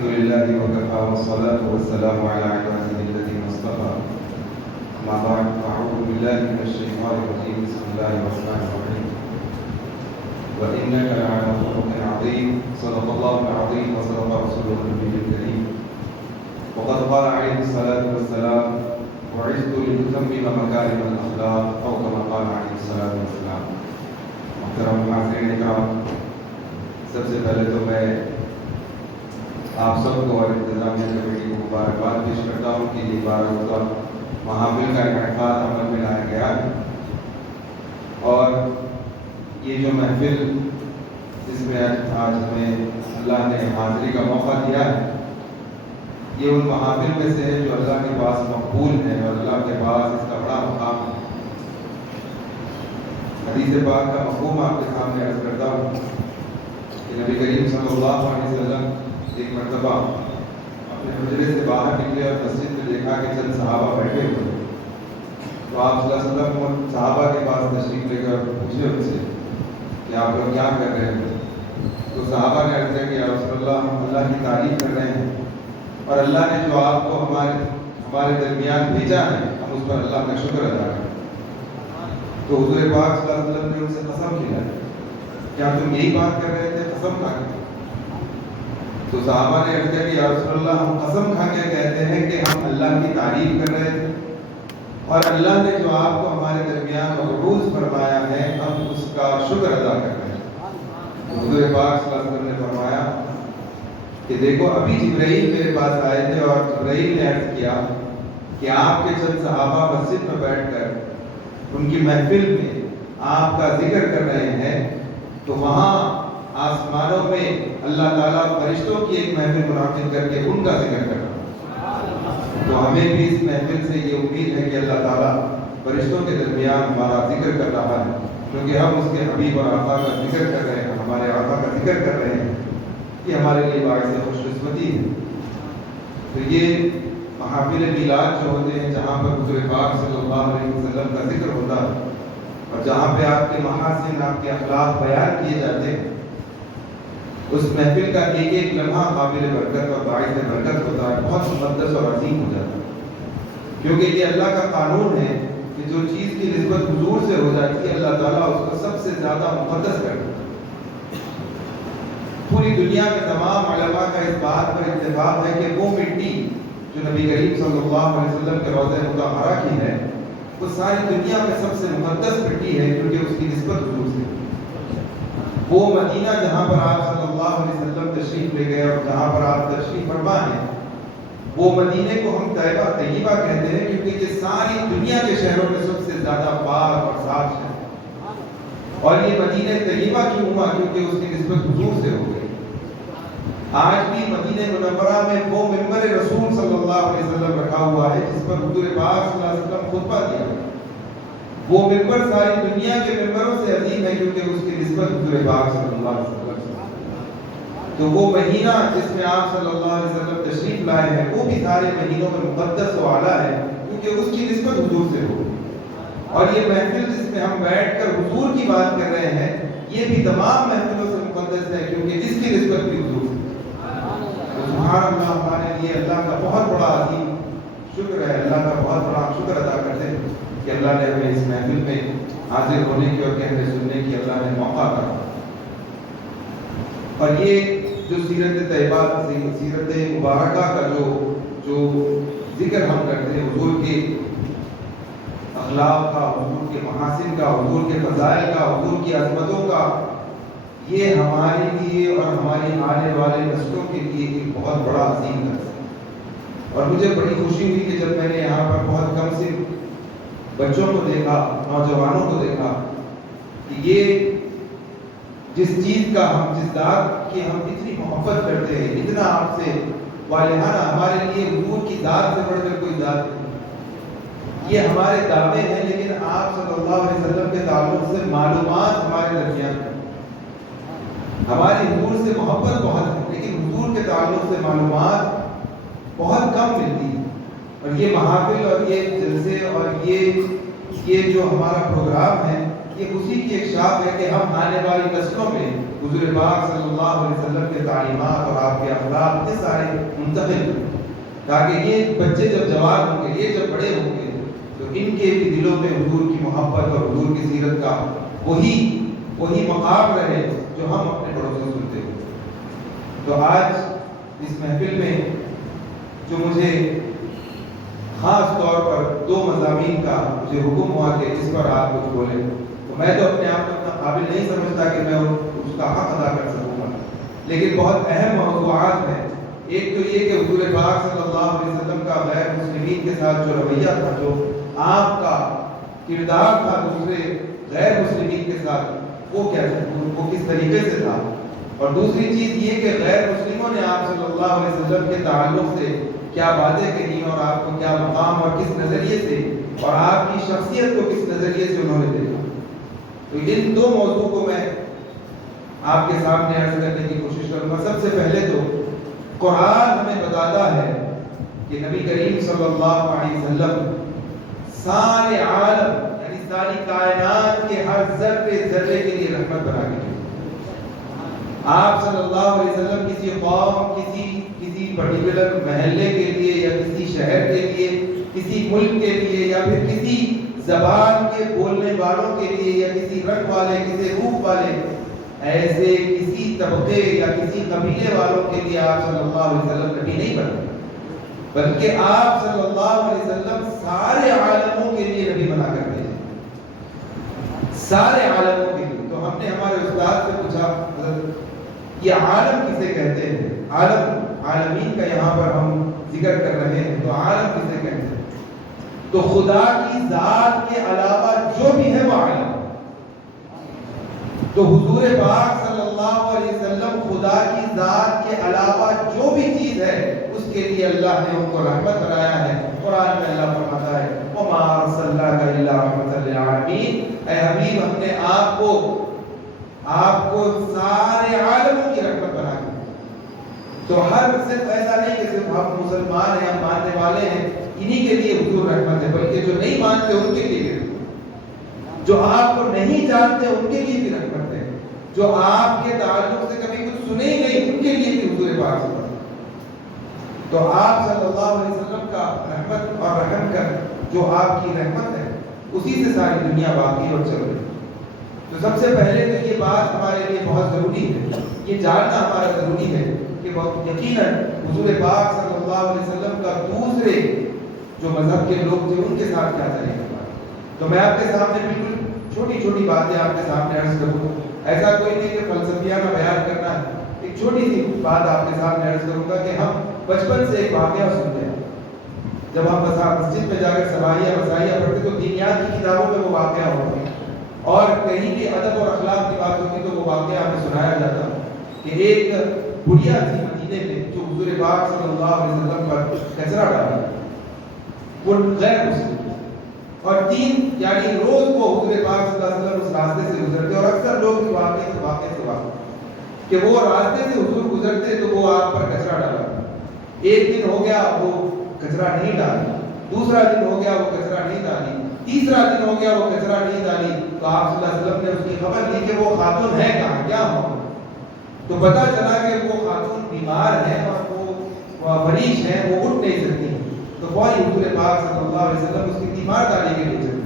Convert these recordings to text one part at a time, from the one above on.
الحمد لله وكفى والصلاة والسلام على عباده الذين اصطفى أما بعد أعوذ بالله من الشيطان الرجيم بسم الله الرحمن الرحيم وإنك لعلى خلق عظيم صدق الله العظيم وصدق رسوله النبي الكريم وقد قال عليه الصلاة والسلام وعزت لأتمم مكارم الأخلاق أو كما قال عليه الصلاة والسلام. محترم حاضرین کرام، سب سے پہلے تو میں آپ سب کو اور انتظامیہ کمیٹی کو مبارکباد پیش کرتا ہوں کہ یہ 12 روزہ محافل کا انعقاد عمل میں لایا گیا ہے، اور یہ جو محفل جس میں آج ہمیں اللہ نے حاضری کا موقع دیا ہے، یہ ان محافل میں سے ہے جو اللہ کے پاس مقبول ہے اور اللہ کے پاس اس کا بڑا مقام ہے۔ حدیث پاک کا مفہوم آپ کے سامنے عرض کرتا ہوں کہ نبی کریم صلی اللہ علیہ وسلم ایک مرتبہ اپنے حجرے سے باہر نکلے اور مسجد میں دیکھا کہ چند صحابہ بیٹھے ہوئے، تو آپ صلی اللہ علیہ وسلم اور صحابہ کے پاس تشریف لے کر پوچھے ان سے کہ آپ لوگ کیا کر رہے ہیں؟ تو صحابہ نے عرض کیا کہ یا رسول اللہ، ہم اللہ کی تعریف کر رہے ہیں اور اللہ نے جو آپ کو ہمارے درمیان بھیجا ہے، ہم اس پر اللہ کا شکر ادا کریں۔ تو حضور پاک صلی اللہ علیہ وسلم نے ان سے قسم کھلائی، کیا تم یہی بات کر رہے تھے؟ قسم کھا کے؟ تو صحابہ نے عرض کیا کہ یا رسول اللہ، ہم قسم کھا کے کہتے ہیں کہ ہم اللہ کی تعریف کر رہے تھے اور اللہ نے جو آپ کو ہمارے درمیان مبعوث فرمایا ہے، ہم اس کا شکر ادا کر رہے ہیں۔ حضور پاک صلی اللہ علیہ وسلم نے فرمایا کہ دیکھو، ابھی جبرائیل میرے پاس آئے تھے اور جبرائیل نے عرض کیا کہ آپ کے چند صحابہ مسجد میں بیٹھ کر ان کی محفل میں آپ کا ذکر کر رہے ہیں، تو وہاں آسمانوں میں اللہ تعالیٰ فرشتوں کی ایک محفل منعقد کر کے ان کا ذکر کر رہا ہے۔ تو ہمیں بھی اس محفل سے یہ امید ہے کہ اللہ تعالیٰ فرشتوں کے درمیان ہمارا ذکر کر رہا ہے، کیونکہ ہم اس کے حبیب اور آقا کا ذکر کر رہے ہیں، ہمارے آقا کا ذکر کر رہے ہیں، یہ ہمارے لیے باعث خوش قسمتی ہے۔ تو یہ محافل میلاد جو ہوتے ہیں، جہاں پر حضور پاک صلی اللہ علیہ وسلم کا ذکر ہوتا ہے اور جہاں پہ آپ کے محاسن، آپ کے اخلاق بیان کیے جاتے ہیں، اس محفل کا ایک ایک لمحہ قابل برکت اور باعث برکت ہوتا ہے، بہت مقدس اور عظیم ہو جاتا ہے، کیونکہ یہ اللہ کا قانون ہے کہ جو چیز کی نسبت حضور سے ہو جاتی ہے، اللہ تعالیٰ اس کو سب سے زیادہ مقدس کرتا ہے۔ پوری دنیا میں تمام علماء کا اس بات پر اتفاق ہے کہ وہ مٹی جو نبی کریم صلی اللہ علیہ وسلم کے روضہ مطہرہ کی ہے، وہ ساری دنیا میں سب سے مقدس مٹی ہے، کیونکہ اس کی نسبت حضور سے۔ وہ مدینہ جہاں پر آپ صلی اللہ علیہ وسلم تشریف لے گئے اور جہاں پر آپ تشریف فرما ہیں، وہ مدینے کو ہم طیبہ کہتے ہیں، کیونکہ یہ ساری دنیا کے شہروں میں سب سے زیادہ پاک اور صاف شہر ہے، اور یہ مدینہ طیبہ کیوں ہوا؟ کیونکہ اس کی نسبت حضور سے ہو گئی۔ آج بھی مدینہ منورہ میں وہ منبر رسول صلی اللہ علیہ وسلم رکھا ہوا ہے جس پر حضور پاک صلی اللہ علیہ وسلم خطبہ دیا۔ وہ منبر ساری دنیا کے منبروں سے عظیم ہے، کیونکہ اس کی نسبت حضور پاک صلی اللہ علیہ وسلم سے۔ تو وہ مہینہ جس میں آپ صلی اللہ علیہ وسلم تشریف لائے ہیں، وہ بھی سارے مہینوں میں مقدس و اعلیٰ ہے، کیونکہ اس کی نسبت حضور سے ہو۔ اور یہ محفل جس میں ہم بیٹھ کر حضور کی بات کر رہے ہیں، یہ بھی تمام محفلوں سے مقدس ہے، کیونکہ اس کی نسبت بھی حضور سے۔ سبحان اللہ، ہمارے لیے اللہ کا بہت بڑا عظیم شکر ہے، اللہ کا بہت بڑا شکر ادا کرتے ہیں کہ اللہ نے ہمیں اس محفل میں حاضر ہونے کی اور کہنے سننے کی اللہ نے موقع کرا۔ اور یہ جو سیرت طیبہ، سیرت مبارکہ کا جو ذکر ہم کرتے ہیں، حضور کے اخلاق کا، حضور کے محاسن کا، حضور کے فضائل کا، حضور کی عظمتوں کا، یہ ہمارے لیے اور ہماری آنے والے نسلوں کے لیے ایک بہت بڑا عظیم درس ہے۔ اور مجھے بڑی خوشی ہوئی کہ جب میں نے یہاں پر بہت کم سے بچوں کو دیکھا، نوجوانوں کو دیکھا، کہ یہ جس چیز کا جس ذات کی ہم اتنی محبت کرتے ہیں، اتنا آپ سے والہانہ، ہمارے لیے حضور کی ذات سے بڑھ کر کوئی ذات نہیں۔ یہ ہمارے دعوے ہیں، لیکن آپ صلی اللہ علیہ وسلم کے تعلق سے معلومات ہمارے درمیان ہیں۔ ہماری حضور سے محبت بہت ہے، لیکن حضور کے تعلق سے معلومات بہت کم ملتی ہے۔ اور یہ محافل اور یہ جلسے اور یہ جو ہمارا پروگرام ہے، یہ اسی کی ایک شاخ ہے کہ ہم آنے والی نسلوں میں حضور پاک صلی اللہ علیہ وسلم کے تعلیمات اور آپ کے اخلاق اتنے سارے منتقل ہوئے تاکہ یہ بچے جب جوان ہوں گے، یہ جب بڑے ہوں گے تو ان کے بھی دلوں میں حضور کی محبت اور حضور کی سیرت کا وہی مقام رہے جو ہم اپنے بڑوں سے سنتے ہیں۔ تو آج اس محفل میں جو مجھے خاص طور پر 2 مضامین کا مجھے حکم ہوا کہ اس پر آپ کچھ بولیں، تو میں تو اپنے آپ کو اتنا قابل نہیں سمجھتا کہ میں اس کا حق ادا کر سکوں گا، لیکن بہت اہم موضوعات ہیں۔ ایک تو یہ کہ حضور پاک صلی اللہ علیہ وسلم کا غیر مسلمین کے ساتھ جو رویہ تھا، جو آپ کا کردار تھا دوسرے غیر مسلمین کے ساتھ، وہ کیا تھا، وہ کس طریقے سے تھا، اور دوسری چیز یہ کہ غیر مسلموں نے آپ صلی اللہ علیہ وسلم کے تعلق سے کیا باتیں کہی اور آپ کو کیا مقام اور کس نظریے سے، اور آپ کی شخصیت کو کس نظریے سے انہوں نے دیکھا۔ تو ان 2 موضوع کو میں آپ کے سامنے عرض کرنے کی کوشش کروں گا۔ سب سے پہلے تو قرآن ہمیں بتاتا ہے کہ نبی کریم صلی اللہ علیہ وسلم سارے عالم یعنی ساری کائنات کے ہر ذرے ذرے کے لیے رحمت بنا کے آپ صلی اللہ علیہ وسلم کسی قوم، کسی پرٹیکولر محلے کے لیے یا کسی شہر کے لیے، کسی ملک کے لیے یا پھر کسی زبان کے بولنے والوں کے لیے یا کسی رنگ والے، کسی روپ والے، ایسے کسی طبقے یا کسی قبیلے والوں کے لیے آپ صلی اللہ علیہ وسلم نبی نہیں بنے، بلکہ آپ صلی اللہ علیہ وسلم سارے عالموں کے لیے نبی بنا کر بھیجے، سارے عالموں کے لیے۔ تو ہم نے ہمارے استاد سے پوچھا یہ عالم کسے کہتے ہیں، عالمین کا یہاں پر ہم ذکر کر رہے ہیں، تو عالم کسے کہتے ہیں؟ تو خدا کی ذات کے علاوہ جو بھی ہے وہ عالم۔ تو حضور پاک صلی اللہ علیہ وسلم خدا کی ذات کے علاوہ جو بھی چیز ہے اس کے لیے اللہ نے ان کو رحمت بنایا ہے۔ قرآن میں اللہ فرماتا ہے وَمَا أَرْسَلْنَاكَ إِلَّا رَحْمَةً لِلْعَالَمِينَ، اے حبیب ہم نے آپ کو سارے عالموں کی رحمت بنا دی۔ تو ہر صرف ایسا نہیں کہ صرف ہم مسلمان ہیں، ہم ماننے والے ہیں، انہی کے لیے حضور رحمت ہے، بلکہ جو نہیں مانتے ان کے لیے بھی رحمت، جو آپ کو نہیں جانتے ان کے لیے بھی رحمت ہے، جو آپ کے تعلق سے کبھی کچھ سنے ہی نہیں ان کے لیے بھی حضور پاک صلی اللہ علیہ وسلم۔ تو آپ صلی اللہ علیہ وسلم کا رحمت اور رحم کر جو آپ کی رحمت ہے اسی سے ساری دنیا باقی اور چل رہی ہے۔ تو سب سے پہلے تو یہ بات ہمارے لیے بہت ضروری ہے، یہ جاننا ہمارا ضروری ہے کہ یقیناً حضور پاک صلی اللہ علیہ وسلم کا دوسرے جو مذہب کے لوگ تھے ان کے ساتھ کیا طریقہ تھا۔ تو میں آپ کے سامنے بالکل چھوٹی چھوٹی باتیں آپ کے سامنے عرض کروں، ایسا کوئی نہیں کہ فلسفیانہ بیان کرنا ہے، ایک چھوٹی سی بات آپ کے سامنے عرض کروں گا کہ ہم بچپن سے ایک واقعہ سنتے ہیں، جب ہم مسجد میں جا کر سوائیاں مسائیاں پڑھتے تو دینیات کی کتابوں میں وہ واقعہ ہوتے ہیں، اور کہیں بھی ادب اور اخلاق کی بات ہوتی تو وہ واقعہ ہمیں سنایا جاتا کہ ایک بڑھیا تھی مدینے میں جو حضور پاک صلی اللہ علیہ وسلم پر کچرا ڈالا، وہ غیر مسلم، اور یعنی روز وہ حضور پاک صلی اللہ علیہ وسلم اس راستے سے گزرتے، اور اکثر لوگ اس واقعے سے کہ وہ راستے سے حضور گزرتے تو وہ آپ پر کچرا ڈالا، ایک دن ہو گیا وہ کچرا نہیں ڈالی، دوسرا دن ہو گیا وہ کچرا نہیں ڈالی، تیسرا دن ہو گیا وہ کچرا نہیں ڈالی، تو آپ صلی اللہ علیہ وسلم نے اس کی خبر لی کہ وہ خاتون ہے کہاں، کیا ہو؟ تو پتہ چلا کہ وہ خاتون بیمار ہے اور وہ مریض ہے، وہ اٹھ نہیں سکتی، تو فوری حضور پاک صلی اللہ علیہ وسلم اس کی تیمارداری کے لیے چلے۔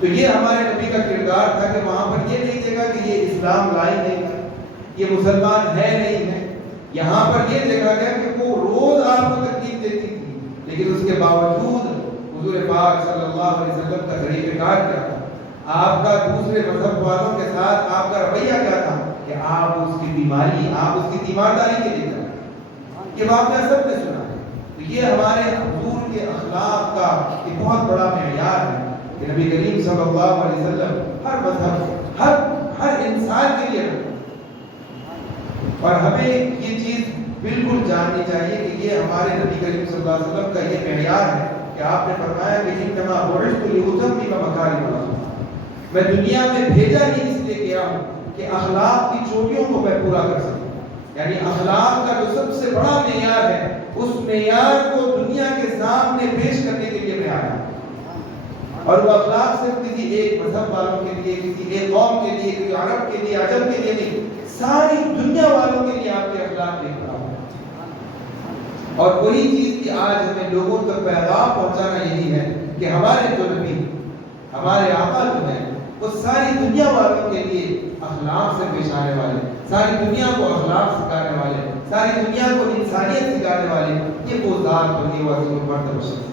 تو یہ ہمارے نبی کا کردار تھا کہ وہاں پر یہ نہیں دیکھا کہ یہ اسلام لائی نہیں ہے، یہ مسلمان ہے نہیں ہے، یہاں پر یہ دیکھا گیا کہ وہ روز آپ کو تکلیف دیتی تھی، لیکن اس کے باوجود حضور پاک صلی اللہ علیہ وسلم کا طریقہ کار کیا تھا، آپ کا دوسرے مذہب والوں کے ساتھ آپ کا رویہ کیا تھا کہ آپ اس کی بیماری، آپ اس کی تیمارداری کے لیے جائیں۔ یہ واقعہ سب نے سنا ہے۔ تو یہ ہمارے حضور کے اخلاق کا ایک بہت بڑا معیار ہے کہ نبی کریم صلی اللہ علیہ وسلم ہر مذہب، ہر انسان کے لیے رکھتے، اور ہمیں یہ چیز بالکل جاننی چاہیے کہ یہ ہمارے نبی کریم صلی اللہ علیہ وسلم کا یہ معیار ہے کہ آپ نے فرمایا کہ انما بعثت لأتمم مکارم الاخلاق، میں دنیا میں بھیجا ہی اس لیے گیا ہوں کہ اخلاق کی چوٹیوں کو میں پورا کر سکوں، یعنی اخلاق کا جو سب سے بڑا معیار ہے اس معیار کو دنیا کے سامنے پیش کرنے کے لیے میں آیا۔ اور وہ اخلاق صرف کسی ایک مذہب والوں کے لیے، کسی ایک قوم کے لیے، کسی عرب کے لیے، عجم کے لیے نہیں، ساری دنیا والوں کے لیے آپ کے اخلاق لے کر آؤ۔ اور وہی چیز کہ آج ہمیں لوگوں تک پیغام پہنچانا یہی ہے کہ ہمارے جو نبی، ہمارے آقا جو ہیں، وہ ساری دنیا والوں کے لیے اخلاق سے پیش آنے والے، ساری دنیا کو اخلاق سکھانے والے، ساری دنیا کو انسانیت سکھانے والے، یہ وہ ذات بنی وہ عظیم المرتبہ شخص۔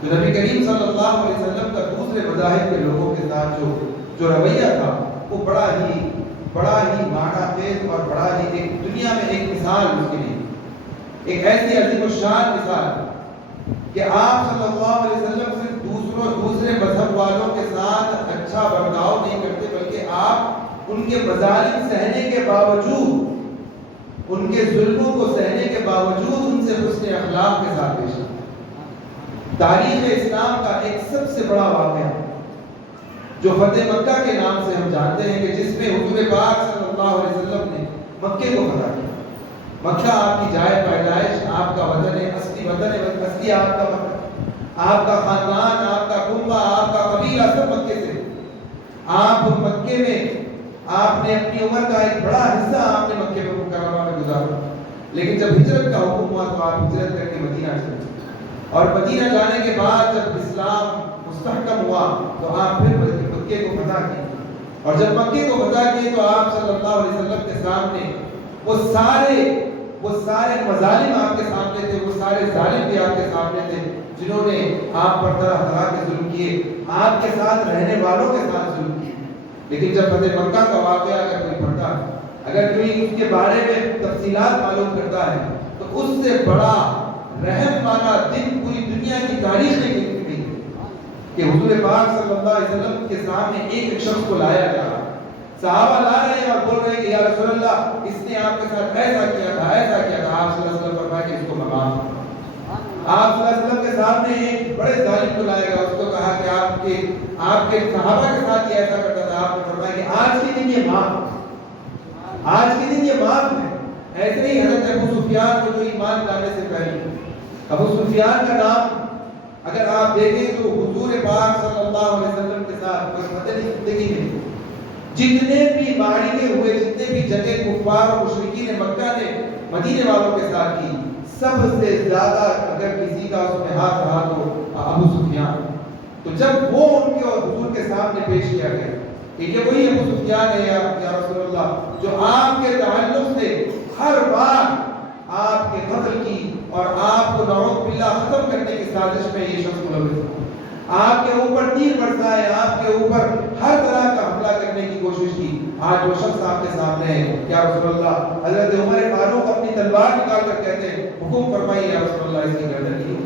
تو نبی کریم صلی اللہ علیہ وسلم کا دوسرے مذاہب کے لوگوں کے ساتھ جو رویہ تھا وہ بڑا ہی معنی خیز اور بڑا ہی ایک دنیا میں ایک مثال اس کے لیے، ایک ایسی عظیم الشان مثال کہ آپ صلی اللہ علیہ وسلم صرف دوسرے مذہب والوں کے ساتھ اچھا برتاؤ نہیں کرتے، بلکہ آپ ان کے مظالم سہنے کے باوجود، ان کے ظلموں کو سہنے کے باوجود ان سے حسن اخلاق کے ساتھ پیش آتے۔ تاریخ اسلام کا ایک سب سے بڑا واقعہ جو فتح مکہ کے نام سے ہم جانتے ہیں، کہ جس میں حضور پاک صلی اللہ علیہ وسلم نے مکے کو فتح کیا۔ مکہ آپ کی جائے پیدائش، آپ کا وطن ہے، اصلی وطن ہے، اصلی آپ کا وطن، آپ کا خاندان، آپ کا کنبہ، آپ کا قبیلہ سب مکے سے۔ آپ مکے میں آپ نے اپنی عمر کا ایک بڑا حصہ آپ نے مکے مکرمہ میں گزارا، لیکن جب ہجرت کا حکم ہوا تو آپ ہجرت کر کے مدینہ چلے، اور مدینہ جانے کے بعد جب اسلام مستحکم ہوا تو آپ پھر مکے کو فتح کیے، اور جب مکے کو فتح کیے تو آپ صلی اللہ علیہ وسلم کے سامنے وہ سارے مظالم آپ کے سامنے تھے، وہ سارے ظالم بھی آپ کے سامنے تھے جنہوں نے آپ پر طرح طرح کے ظلم کیے، آپ کے ساتھ رہنے والوں کے ساتھ ظلم کیے۔ لیکن جب فتح مکہ کا واقعہ اگر کوئی پڑھتا ہے، اگر کوئی اس کے بارے میں تفصیلات معلوم کرتا ہے، تو اس سے بڑا رحم والا دن پوری دنیا کی تاریخ میں نہیں کہ حضور پاک صلی اللہ علیہ وسلم کے سامنے ایک شخص کو لایا گیا، صحابہ لا رہے ہیں اور بول رہے ہیں کہ یا رسول اللہ اس نے آپ کے ساتھ ایسا کیا تھا، ایسا کیا تھا۔ آپ صلی اللہ علیہ وسلم فرمایا کہ اس کو معاف کرو۔ آپ صلی اللہ علیہ وسلم کے سامنے ایک بڑے ظالم کو لایا گیا، اس کو کہا کہ آپ کے صحابہ کے ساتھ یہ ایسا کرتا تھا۔ آپ نے فرمایا کہ آج کے دن یہ معاف، آج کے دن یہ معاف ہے۔ ایسے ہی حضرت ابو سفیان کو جو ایمان لانے سے پہلے، ابو سفیان کا نام اگر آپ دیکھیں تو حضور پاک صلی اللہ علیہ وسلم کے ساتھ مدنی زندگی میں جتنے بھی معرکے ہوئے، جتنے بھی جنگیں کفار اور مشرکین مکہ نے مدینے والوں کے ساتھ کی، سب سے زیادہ اگر کسی کا اس میں ہاتھ رہا تو ابو سفیان۔ تو جب وہ ان کے حضور کے سامنے پیش کیا گیا کہ یہ وہی ابو سفیان ہے یا رسول اللہ جو آپ کے تعلق سے ہر بار آپ کے قتل کی اور آپ کو نعوذ باللہ ختم کرنے کی سازش میں یہ شخص ملوث تھا، آپ کے اوپر تیر برسائے، آپ کے اوپر ہر طرح کا حملہ کرنے کی کوشش کی، آج وہ شخص آپ کے سامنے ہے۔ یا رسول اللہ، حضرت عمر فاروق اپنی تلوار نکال کر کہتے ہیں حکم فرمائیے یا رسول اللہ اس کی گردن کی۔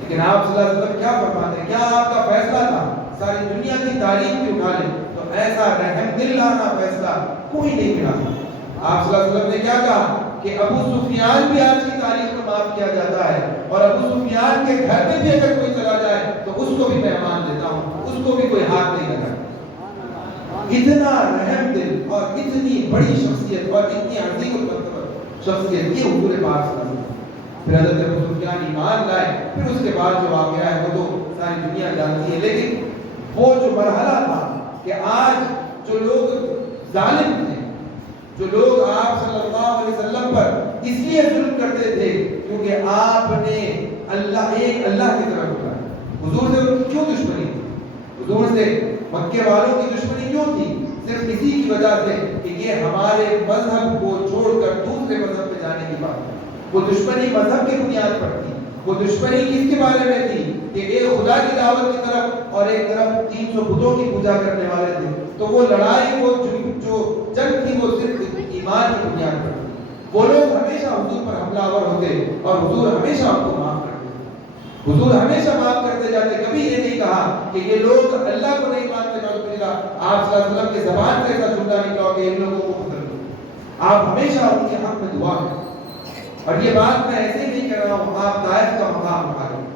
لیکن آپ صلی اللہ علیہ وسلم کیا فرماتے ہیں؟ کیا آپ کا فیصلہ تھا ساری دنیا کی تاریخ بھی اٹھا لیں تو ایسا رحم دل لانا فیصلہ کوئی نہیں ملا تھا۔ آپ صلی اللہ علیہ وسلم نے کیا کہا کہ ابو سفیان بھی آج کی تاریخ میں معاف کیا جاتا ہے، اور ابو سفیان کے گھر میں بھی اگر کوئی چلا جائے تو اس کو بھی مہمان دیتا ہوں، اس کو بھی کوئی ہاتھ نہیں لگا۔ اتنا رحم دل اور اتنی بڑی شخصیت اور اتنی عظیم المرتبہ شخصیت یہ حضور پاک صلی اللہ علیہ وسلم۔ پھر حضرت ابو سفیان ایمان لائے، پھر اس کے بعد جو واقعہ ہے وہ تو ساری دنیا جانتی ہے، لیکن وہ جو مرحلہ تھا کہ آج جو لوگ ظالم تھے، جو لوگ آپ صلی اللہ علیہ وسلم پر اس لیے ظلم کرتے تھے کیونکہ آپ نے اللہ کی طرف بلایا۔ حضور سے ان کی کیوں دشمنی تھی؟ حضور سے مکے والوں کی دشمنی کیوں تھی؟ صرف اسی کی وجہ سے کہ یہ ہمارے مذہب کو چھوڑ کر دوسرے مذہب پہ جانے کی بات ہے۔ وہ دشمنی مذہب کی بنیاد پر تھی، وہ دشمنی کس کے بارے میں تھی کہ ایک خدا کی دعوت کی طرف اور ایک طرف 300 بتوں کی پوجا کرنے والے تھے۔ تو وہ لڑائی، وہ جو جنگ تھی وہ صرف ایمان کی بنیاد پر تھی۔ وہ لوگ ہمیشہ حضور پر حملہ آور ہوتے اور حضور ہمیشہ ان کو معاف کرتے، حضور ہمیشہ معاف کرتے جاتے۔ کبھی یہ نہیں کہا کہ یہ لوگ اللہ کو نہیں مانتے، آپ صلی اللہ علیہ وسلم کی زبان سے ایسا جملہ نکلا کہ ان لوگوں کو قتل کرو۔ آپ ہمیشہ ان کے حق میں دعا کریں، اور یہ بات میں ایسے ہی نہیں کہہ رہا ہوں، آپ طائف کا مقام اٹھا لیں۔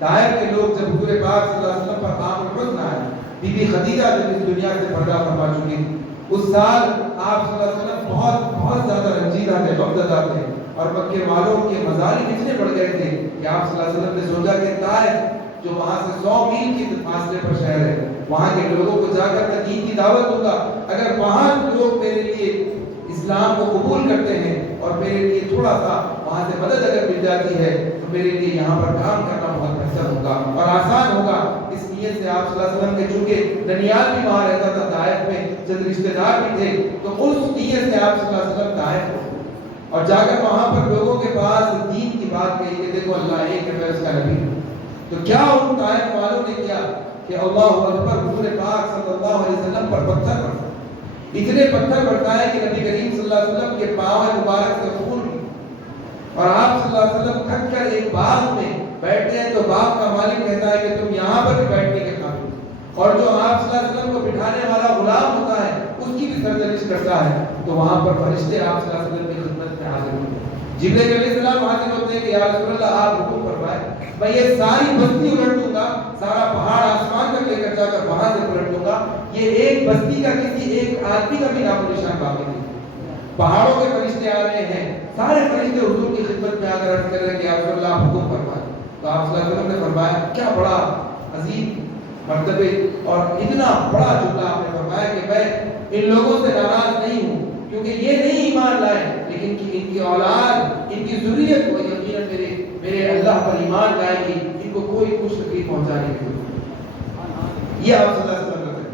طائف کے لوگ جب حضور پاک صلی اللہ علیہ وسلم پر عام الحزن آیا، بی بی خدیجہ جب اس دنیا سے پردہ فرما چکی، اس سال آپ صلی اللہ علیہ وسلم بہت زیادہ رنجیدہ تھے، غمزدہ تھے، اور مکے والوں کے مظالم اتنے بڑھ گئے تھے کہ آپ صلی اللہ علیہ وسلم نے سوچا کہ جو وہاں سے 100 میل کی فاصلے پر شہر ہے، وہاں کے لوگوں کو جا کر میں دین کی دعوت دوں گا۔ اگر وہاں لوگ میرے لیے اسلام کو قبول کرتے ہیں اور میرے لیے تھوڑا سا وہاں سے مدد اگر مل جاتی ہے تو میرے لیے یہاں پر کام کرنا بہت بہتر ہوگا اور آسان ہوگا۔ اس نیت سے آپ صلی اللہ علیہ وسلم کے چونکہ دنیال بھی وہاں رہتا تھا، طائف میں چند رشتے دار بھی تھے، تو اس نیت سے آپ صلی اللہ علیہ وسلم طائف ہو اور جا کر وہاں پر لوگوں کے پاس دین کی بات کہی کہ دیکھو اللہ ایک ہے، میں اس کا نبی ہوں۔ تو کیا ان طائف والوں نے کیا کہ اللہ اکبر، حضور پاک صلی اللہ علیہ وسلم پر پتھر برسائے، اتنے پتھر برسائے کہ نبی کریم صلی اللہ علیہ وسلم کے پاؤں مبارک سے خون بھی، اور آپ صلی اللہ علیہ وسلم تھک کر ایک باغ میں بیٹھتے ہیں تو باغ کا مالک کہتا ہے کہ تم یہاں پر بھی بیٹھنے کے قابل، اور جو آپ صلی اللہ علیہ وسلم کو بٹھانے والا غلام ہوتا ہے اس کی بھی سرزنش کرتا ہے، تو وہاں پر فرشتے آپ صلی اللہ علیہ وسلم کی خدمت میں حاضر ہوتے ہیں۔ جبرائیل علیہ السلام حاضر ہوتے ہیں کہ یا رسول اللہ آپ حکم فرمائیں، میں یہ ساری بستی الٹ دوں گا، سارا پہاڑ آسمان تک لے کر جا کر وہاں سے پلٹ دوں گا، یہ ایک بستی کا کسی ایک آدمی کا بھی نام و نشان باقی نہیں۔ پہاڑوں کے فرشتے آ رہے ہیں، سارے فرشتے حضور کی خدمت میں آ کر عرض کر رہے ہیں کہ یا رسول اللہ آپ حکم فرمائیں۔ تو آپ صلی اللہ علیہ وسلم نے فرمایا، کیا بڑا عظیم مرتبے اور اتنا بڑا جملہ آپ نے فرمایا کہ میں ان لوگوں سے ناراض نہیں ہوں کیونکہ یہ نہیں ایمان لائے، لیکن کہ ان کی اولاد، ان کی ذریت کو یقیناً میرے اللہ پر ایمان لائے گی، ان کو کوئی کچھ تکلیف پہنچانے کی ضرورت نہیں۔ یہ آپ صلی اللہ علیہ وسلم نے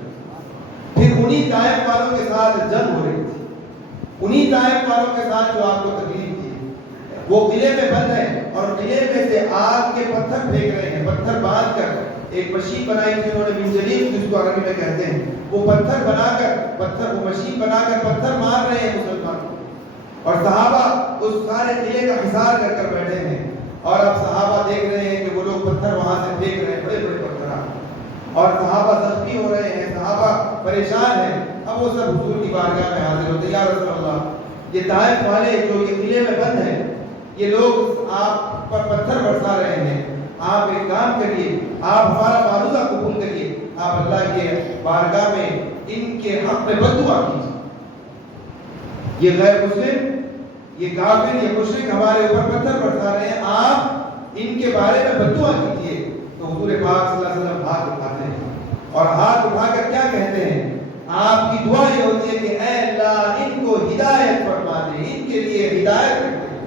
پھر انہی طائف والوں کے ساتھ جنگ ہو رہی تھی، انہی طائف والوں کے ساتھ جو آپ کو تکلیف دی، وہ قلعے میں بند ہیں اور قلعے میں سے آگ کے پتھر پھینک رہے ہیں، پتھر باندھ کر ایک مشین بنائی تھی انہوں نے منجنیق، جس کو عربی میں کہتے ہیں، وہ پتھر بنا کر وہ مشین بنا کر پتھر مار رہے ہیں مسلمانوں، اور صحابہ اس سارے قلعے کا حصار کر کر بیٹھے ہیں، اور اب صحابہ دیکھ رہے ہیں کہ وہ لوگ پتھر وہاں سے پھینک رہے ہیں، بڑے بڑے پتھر، اور صحابہ زخمی ہو رہے ہیں، صحابہ پریشان ہیں۔ اب وہ سب حضور کی بارگاہ میں حاضر ہوتے ہیں، یا رسول اللہ یہ طائف والے جو یہ قلعے میں بند ہیں، یہ لوگ آپ پر پتھر برسا رہے ہیں، آپ ایک کام کریے، آپ ہمارا معروضہ قبول کریے، آپ اللہ کے بارگاہ میں ان کے حق میں بد دعا کیجیے، یہ غیر مسلم، یہ کافر، یہ مشرک ہمارے اوپر پتھر برسا رہے ہیں، آپ ان کے بارے میں بد دعا کیجیے۔ تو حضور پاک صلی اللہ علیہ وسلم ہاتھ اٹھاتے ہیں اور ہاتھ اٹھا کر کیا کہتے ہیں؟ آپ کی دعا یہ ہوتی ہے کہ اے اللہ ان کو ہدایت فرما دے، ان کے لیے ہدایت کر دے۔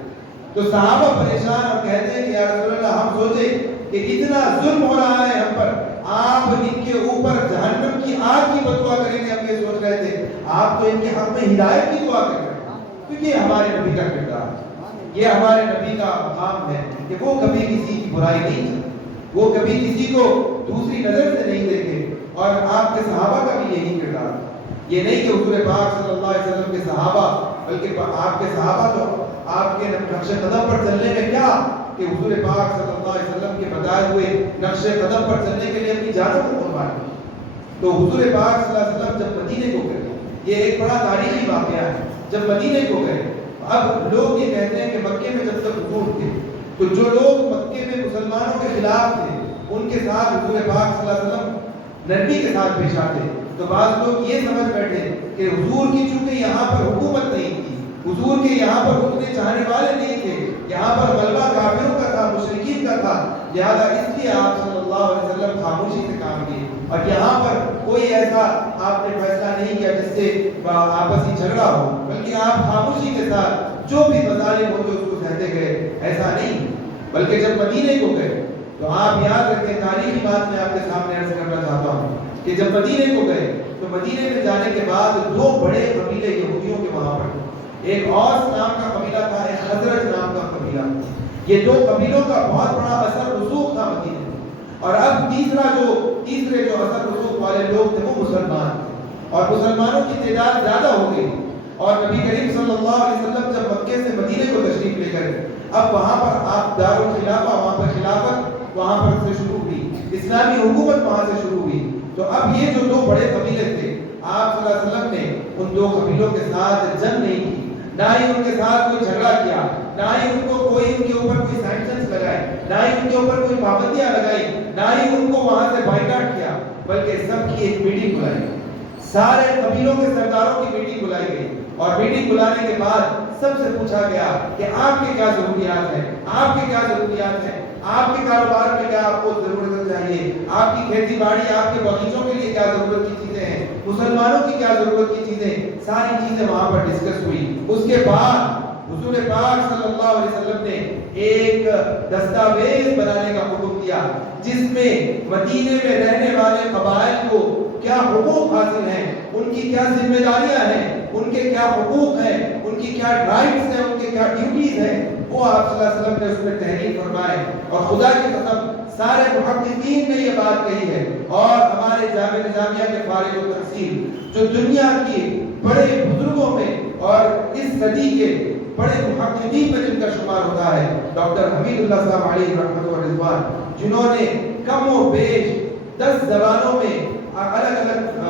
تو صحابہ پریشان اور کہتے ہیں کہ یا رسول اللہ ہم سوچے کہ اتنا ظلم ہو رہا ہے ہم پر، آپ ان کے اوپر جہنم کی آگ کی بد دعا کریں گے، ہم یہ سوچ رہے تھے، آپ تو ان کے حق میں ہدایت کی دعا کر رہے ہیں، کیونکہ یہ ہمارے نبی کا کردار ہے، یہ ہمارے نبی کا مقام ہے کہ وہ کبھی کسی کی برائی نہیں کرتے، وہ کبھی کسی کو دوسری نظر سے نہیں دیکھے، اور آپ کے صحابہ کا بھی یہی کردار ہے۔ یہ نہیں کہ حضور پاک صلی اللہ علیہ وسلم کے صحابہ، بلکہ آپ کے صحابہ تو آپ کے نقش قدم پر چلنے میں کیا کہ حضور پاک صلی اللہ علیہ وسلم کے بتائے ہوئے نقش قدم پر چلنے کے لیے اپنی جانوں کو قربان کی۔ تو حضور پاک صلی اللہ علیہ وسلم جب مدینے کو گئے، یہ ایک بڑا تاریخی واقعہ ہے، جب مدینے کو گئے، اب لوگ یہ کہتے ہیں کہ مکے میں جب تک حضور تھے تو جو لوگ مکے میں مسلمانوں کے خلاف تھے ان کے ساتھ حضور پاک صلی اللہ علیہ وسلم نرمی کے ساتھ پیش آتے، تو بعض لوگ یہ سمجھ بیٹھے کہ حضور کی چونکہ یہاں پر حکومت نہیں تھی، حضور کے یہاں پر اتنے چاہنے والے نہیں تھے، یہاں پر غلبہ کافروں کا تھا، مشرکین کا تھا، لہذا اس لیے آپ صلی اللہ علیہ وسلم خاموشی سے کام کیے، اور یہاں پر کوئی ایسا آپ نے فیصلہ نہیں کیا جس سے آپسی جھگڑا ہو، بلکہ آپ خاموشی کے ساتھ جو بھی مظالم ہوتے اس کو سہتے گئے، ایسا نہیں۔ بلکہ جب مدینے کو گئے تو آپ یاد رکھیں، تاریخی بات میں آپ کے سامنے عرض کرنا چاہتا ہوں کہ جب مدینے کو گئے تو مدینے میں جانے کے بعد دو بڑے قبیلے یہودیوں کے وہاں پر، ایک اوس نام کا قبیلہ تھا، ایک خزرج نام کا قبیلہ، یہ دو قبیلوں کا بہت بڑا اثر رسوخ تھا مدینے میں، اور اب تیسرے جو اثر رسوخ والے لوگ تھے وہ مسلمان تھے، اور مسلمانوں کی تعداد زیادہ ہو گئی، اور نبی کریم صلی اللہ علیہ وسلم جب مکے سے مدینے کو تشریف لے کر اب وہاں پر آپ دارالخلافہ، وہاں پر خلافت وہاں پر سے شروع ہوئی، اسلامی حکومت وہاں سے شروع ہوئی، تو اب یہ جو دو بڑے قبیلے تھے، آپ صلی اللہ علیہ وسلم نے ان دو قبیلوں کے ساتھ جنگ نہیں کی، نہ ہی ان کے ساتھ کوئی جھگڑا کیا، نہ ہی ان کو کوئی ان کے اوپر کوئی سینکشنز لگائے، نہ ہی ان کے اوپر کوئی پابندیاں لگائی، نہ ہی ان کو وہاں سے بائیکاٹ کیا، بلکہ سب کی ایک میٹنگ بلائی گئی، سارے قبیلوں کے سرداروں کی میٹنگ بلائی گئی، اور میٹنگ بلانے کے بعد سب سے پوچھا گیا کہ آپ کے کیا ضروریات ہیں، آپ کے کیا ضروریات ہیں، آپ کے کاروبار میں کیا آپ کو ضرورت چاہیے، آپ کی کھیتی باڑی، آپ کے باغیچوں کے لیے کیا ضرورت کی چیزیں ہیں، مسلمانوں کی کیا ضرورت کی چیزیں، ساری چیزیں وہاں پر ڈسکس ہوئی۔ اس کے بعد حضور پاک صلی اللہ علیہ وسلم نے ایک دستاویز بنانے کا حکم دیا جس میں مدینے میں رہنے والے قبائل کو کیا حقوق حاصل ہیں، ان کی کیا ذمہ داریاں ہیں، ان کے کیا حقوق ہیں، ان کی کیا رائٹس ہیں، ان کے کیا ڈیوٹیز ہیں، وہ آپ صلی اللہ علیہ وسلم نے اس میں تحریر فرمائے۔ اور خدا کی قسم سارے محققین نے یہ بات کہی ہے، اور ہمارے جامعہ نظامیہ کے فارغ التحصیل جو دنیا کی بڑے بزرگوں میں اور اس صدی کے بڑے محققین میں جن کا شمار ہوتا ہے، ڈاکٹر حمید اللہ صاحب علیہ رحمۃ و رضوان، جنہوں نے کم و بیش 10 زبانوں میں الگ الگ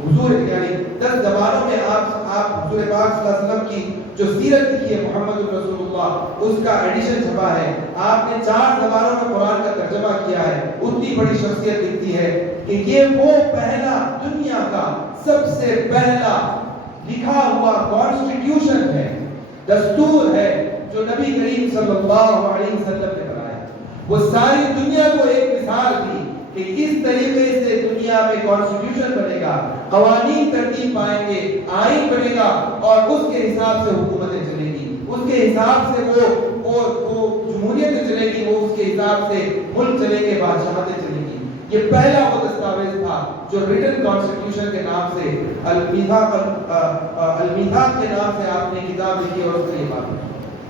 حضور یعنی 10 زبانوں میں آپ حضور پاک صلی اللہ علیہ وسلم کی جو سیرت لکھی ہے محمد رسول اللہ، اس کا ایڈیشن چھپا ہے۔ آپ نے 4 زبانوں میں قرآن کا ترجمہ کیا ہے۔ اتنی بڑی شخصیت لکھتی ہے کہ یہ وہ پہلا دنیا کا سب سے پہلا لکھا ہوا کانسٹیٹیوشن ہے، دستور ہے جو نبی کریم صلی اللہ علیہ وسلم نے بنایا۔ وہ ساری دنیا کو ایک مثال دی کہ کس طریقے سے دنیا میں کانسٹیٹیوشن بنے گا، قوانین ترتیب پائیں گے، آئین بنے گا، اور اس کے حساب سے حکومتیں چلیں گی، اس کے حساب سے وہ جمہوریتیں چلیں گی، وہ اس کے حساب سے ملک چلیں گے، بادشاہتیں چلیں گی۔ یہ پہلا وہ دستاویز تھا جو ریٹن کانسٹیٹیوشن کے نام سے المیثاق کے نام سے آپ نے کتاب لکھی اور اس سے یہ بات ہے،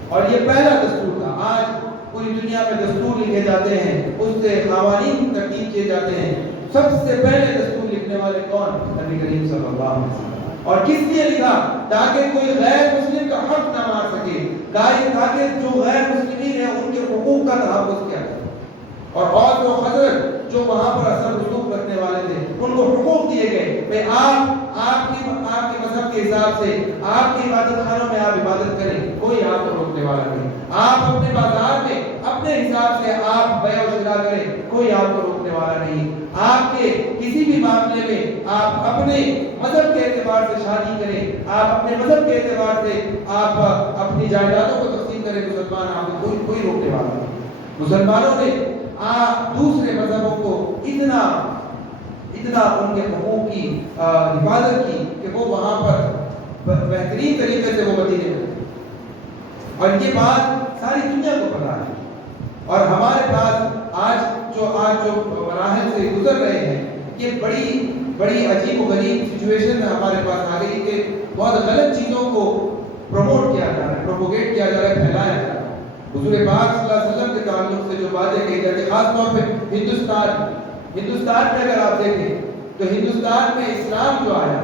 اور یہ پہلا دستور تھا۔ آج پوری دنیا میں دستور لکھے جاتے ہیں، اس سے قوانین ترتیب کیے جاتے ہیں۔ سب سے پہلے دستور لکھنے والے کون؟ نبی کریم صلی اللہ علیہ وسلم۔ اور کس لیے لکھا؟ تاکہ کوئی غیر مسلم کا حق نہ مار سکے، تاکہ جو غیر مسلمین ہیں ان کے حقوق کا تحفظ کیا جائے۔ اور جو حضرت جو وہاں پر اثر رسوخ رکھنے والے تھے ان کو حقوق دیے گئے کہ آپ کے مذہب کے حساب سے آپ کی عبادت خانوں میں آپ عبادت کریں، کوئی آپ کو روکنے والا نہیں۔ آپ اپنے بازار میں اپنے حساب سے آپ بیع و شراء کریں، کوئی آپ کو روکنے والا نہیں۔ آپ کے کسی بھی معاملے میں آپ اپنے مذہب کے اعتبار سے شادی کریں، آپ اپنے مذہب کے اعتبار سے آپ اپنی جائیدادوں کو تقسیم کریں، مسلمان آپ کو کوئی روکنے والا نہیں۔ مسلمانوں نے دوسرے مذہبوں کو اتنا ان کے حقوق کی حفاظت کی کہ وہ وہاں پر بہترین طریقے سے وہ مدینے میں، اور یہ بات ساری دنیا کو پتا ہے۔ اور ہمارے پاس آج جو مراحل سے گزر رہے ہیں، یہ بڑی عجیب و غریب سچویشن ہمارے پاس آ گئی کہ بہت غلط چیزوں کو پروموٹ کیا جا رہا ہے، پروپوگیٹ کیا جا رہا ہے، پھیلایا جا رہا ہے۔ حضور پاک صلی اللہ علیہ وسلم کے تعلق سے جو باتیں کہی جاتی ہیں، خاص طور پہ ہندوستان میں اگر آپ دیکھیں تو ہندوستان میں اسلام جو آیا،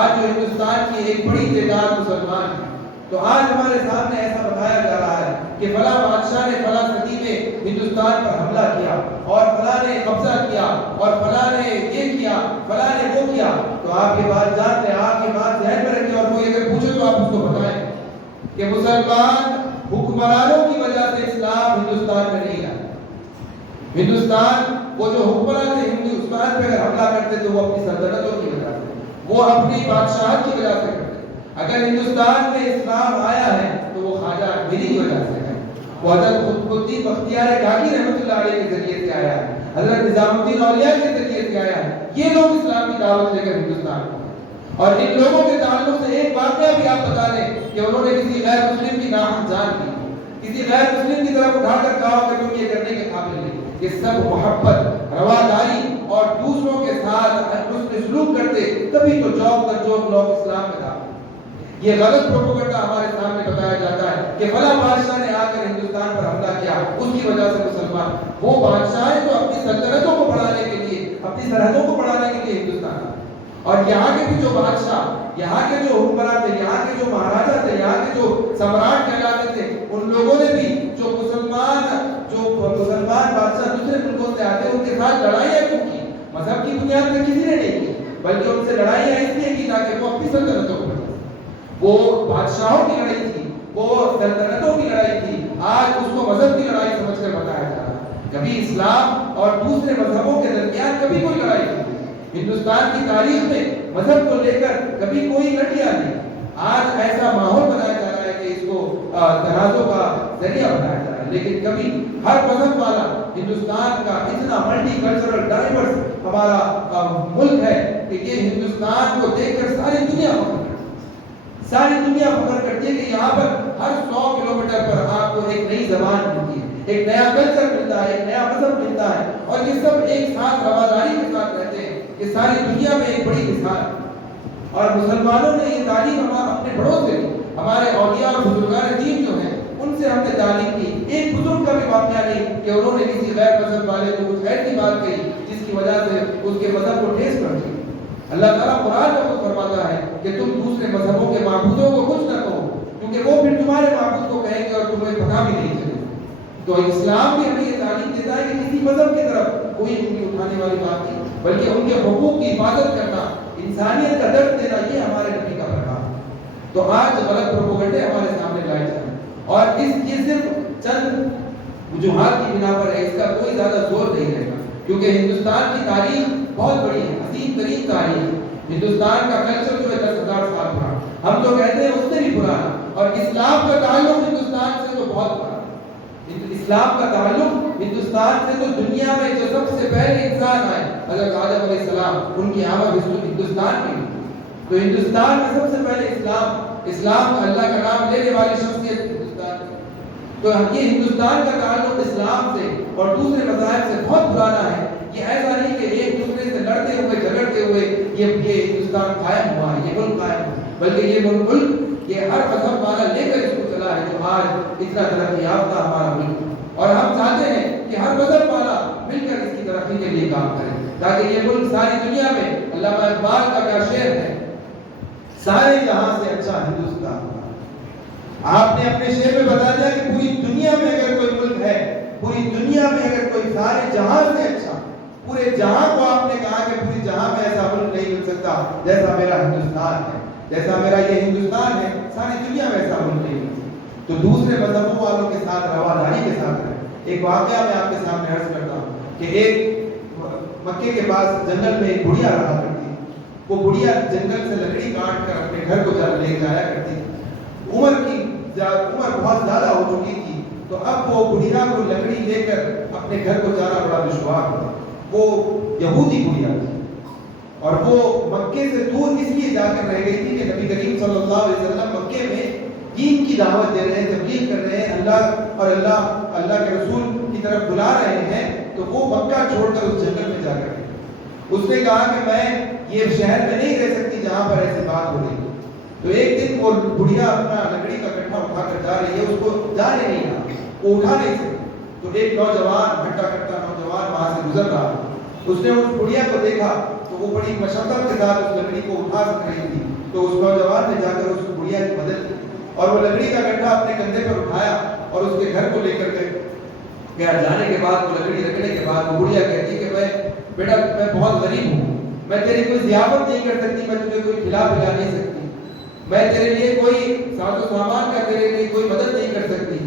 آج جو ہندوستان کی ایک بڑی تعداد مسلمان ہے، تو آج ہمارے سامنے ایسا بتایا جا رہا ہے کہ فلاں بادشاہ نے فلاں صدی میں ہندوستان پر حملہ کیا، اور فلاں نے قبضہ کیا، اور فلاں نے یہ کیا، فلاں نے وہ کیا۔ تو آپ یہ بات جانتے ہیں، آپ یہ بات ذہن میں رکھیں، اور کوئی اگر پوچھے تو آپ اس کو بتائیں کہ مسلمان حکمرانوں کی وجہ سے اسلام ہندوستان میں نہیں آیا۔ ہندوستان وہ جو حکمران تھے ہندوستان پہ اگر حملہ کرتے تو وہ اپنی سلطنتوں کی وجہ سے، وہ اپنی بادشاہت کی وجہ سے کرتے۔ اگر ہندوستان میں اسلام آیا ہے تو وہ خواجہ اکبری کی وجہ سے ہے، وہ حضرت قطب بختیار کاکی رحمۃ اللہ علیہ کے ذریعے سے آیا ہے، حضرت نظام الدین اولیاء کے ذریعے سے آیا ہے۔ یہ لوگ اسلام کی دعوت لے کر ہندوستان میں، اور ان لوگوں کے تعلق سے ایک واقعہ بھی آپ بتا دیں کہ انہوں نے کسی غیر مسلم کی ناحق جان کی، کسی غیر مسلم کی طرف اٹھا کر کہا کہ تم یہ کرنے کے قابل نہیں۔ یہ سب محبت، رواداری اور دوسروں کے ساتھ حسن سلوک کرتے، تبھی تو جوک در جوک لوگ اسلام میں داخل۔ یہ غلط پروپیگنڈا ہمارے سامنے بتایا جاتا ہے کہ فلاں بادشاہ نے آ کر ہندوستان پر حملہ کیا، اس کی وجہ سے مسلمان، وہ بادشاہ ہے جو اپنی سلطنتوں کو بڑھانے کے لیے، اپنی سرحدوں کو بڑھانے کے لیے ہندوستان آئے۔ اور یہاں کے بھی جو بادشاہ، یہاں کے جو حکمران تھے، یہاں کے جو مہاراجا تھے، یہاں کے جو سمراٹ کہلاتے تھے، ان لوگوں نے بھی جو مسلمان بادشاہ دوسرے ملکوں سے آتے ان کے ساتھ لڑائیاں کیوں کی؟ مذہب کی بنیاد پہ کسی نے نہیں کی، بلکہ ان سے لڑائیاں اس لیے کی تاکہ وہ اپنی سلطنتوں کو بچا سکیں۔ وہ بادشاہوں کی لڑائی تھی، وہ سلطنتوں کی لڑائی تھی، آج اس کو مذہب کی لڑائی سمجھ کر بتایا جا رہا ہے۔ کبھی اسلام اور دوسرے مذہبوں کے درمیان کبھی کوئی لڑائی نہیں ہوئی۔ ہندوستان کی تاریخ میں مذہب کو لے کر کبھی کوئی نہ کیا نہیں. آج ایسا ماحول بنایا جا رہا ہے کہ اس کو تنازع کا ذریعہ بنایا جا رہا ہے، لیکن کبھی ہر مذہب والا ہندوستان کا اتنا ملٹی کلچرل ڈائیورس ہمارا ملک ہے کہ یہ ہندوستان کو دیکھ کر ساری دنیا فخر کرتی ہے کہ یہاں پر ہر 100 کلومیٹر پر آپ کو ایک نئی زبان ملتی ہے، ایک نیا کلچر ملتا ہے، ایک نیا مذہب ملتا ہے، اور یہ سب ایک ساتھ رواداری کے ساتھ رہتے ہیں. یہ ساری دنیا میں ایک بڑی مثال ہے. اور مسلمانوں نے یہ تعلیم اپنے بڑوں سے، ہمارے اولیاء اور بزرگان دین جو ہیں ان سے ہم نے تعلیم کی. ایک بزرگ کا بھی واقعہ نہیں کہ انہوں نے کسی غیر مذہب والے کو کچھ ایسی بات کہی جس کی وجہ سے اس کے مذہب کو ٹھیس پہنچی. اللہ تعالیٰ قرآن میں خود فرماتا ہے کہ تم دوسرے مذہبوں کے معبودوں کو کچھ نہ کہو، کیونکہ وہ پھر تمہارے معبود کو کہیں گے اور تمہیں پتہ بھی نہیں چلے. تو اسلام بھی ہمیں یہ تعلیم دیتا ہے کہ کسی مذہب کی طرف کوئی انگلی اٹھانے والی بات نہیں، بلکہ ان کے حقوق کی حفاظت کرنا، انسانیت کا درد دینا، یہ ہمارے نبی کا پیغام ہے. تو آج غلط پروپیگنڈے ہمارے سامنے لائے جا رہے ہیں، اور یہ صرف چند وجوہات کی بنا پر ہے، اس کا کوئی زیادہ زور نہیں رہے گا، کیونکہ ہندوستان کی تاریخ بہت بڑی ہے، عظیم ترین تاریخ ہے. ہندوستان کا کلچر جو ہے 10,000 سال پرانا، ہم تو کہتے ہیں اس سے بھی پرانا، اور اسلام کا تعلق ہندوستان سے تو بہت پرانا. اسلام کا تعلق ہندوستان سے تو دنیا میں جو سب سے پہلے انسان آئے حضرت آدم علیہ السلام، ان کی آمد ہندوستان میں. تو ہندوستان میں سب سے پہلے اسلام اللہ کا نام لینے والی شخصیت ہندوستان میں. تو یہ ہندوستان کا تعلق اسلام سے اور دوسرے مذاہب سے بہت پرانا ہے. یہ ایسا نہیں کہ ایک دوسرے سے لڑتے ہوئے جھگڑتے ہوئے یہ ہندوستان قائم ہوا ہے، یہ ملک قائم ہوا، بلکہ یہ ملک یہ ہر مذہب والا لے کر اس کو چلا ہے جو آج اتنا ترقی یافتہ ہمارا ملک. اور ہم چاہتے ہیں کہ ہر مذہب والا مل کر اس کی ترقی کے لیے کام کرے، تاکہ یہ ملک ساری دنیا میں، علامہ اقبال کا کیا شعر ہے، سارے جہاں سے اچھا ہندوستان. آپ نے اپنے شعر میں بتا دیا کہ پوری دنیا میں اگر کوئی ملک ہے، پوری دنیا میں اگر کوئی سارے جہاں سے اچھا، پورے جہاں کو آپ نے کہا کہ پوری جہاں میں ایسا ملک نہیں مل سکتا جیسا میرا ہندوستان ہے، جیسا میرا یہ ہندوستان ہے، ساری دنیا میں ایسا ملک نہیں مل سکتا. تو دوسرے مذہبوں والوں کے ساتھ رواداری کے ساتھ رہے. ایک واقعہ میں آپ کے سامنے عرض کرتا ہوں کہ ایک مکے کے پاس جنگل میں ایک بڑھیا رہا کرتی. وہ بڑھیا جنگل سے لکڑی کاٹ کر اپنے گھر کو لے جایا کرتی. عمر بہت زیادہ ہو چکی تھی، تو اب وہ بڑھیا کو لکڑی لے کر اپنے گھر کو جانا بڑا دشوار تھا. وہ یہودی بڑھیا تھی، اور وہ مکے سے دور اس لیے جا کر رہ گئی تھی کہ نبی کریم صلی اللہ علیہ وسلم مکے میں دین کی دعوت دے رہے ہیں، تبلیغ کر رہے ہیں، اللہ کے رسول کی طرف بلا رہے ہیں. تو وہ مکہ چھوڑ کر اس جنگل میں جا کر گئی. اس نے کہا کہ میں یہ شہر میں نہیں رہ سکتی جہاں پر ایسی بات ہو رہی. تو ایک دن وہ بڑھیا اپنا لکڑی کا کٹھا اٹھا کر جا رہی ہے، اس کو جانے نہیں رہا، وہ اٹھا نہیں سکتی. تو ایک نوجوان ہٹا کٹا نوجوان وہاں سے گزر رہا. اس نے اس بڑھیا کو دیکھا تو وہ بڑی مشقت کے ساتھ اس لکڑی کو اٹھا سک رہی تھی. تو اس نوجوان نے جا کر اس بڑھیا کی مدد کی، اور وہ لکڑی کا کٹھا اپنے کندھے پر اٹھایا اور اس کے گھر کو لے کر گئے. گھر جانے کے بعد وہ لکڑی رکھنے کے بعد وہ بڑھیا کہتی کہ بیٹا میں بہت غریب ہوں، میں تیری کوئی ضیافت نہیں کر سکتی، میں تجھے کوئی کھلا پلا نہیں سکتی، میں تیرے لیے کوئی ساز و سامان کا تیرے لیے کوئی مدد نہیں کر سکتی،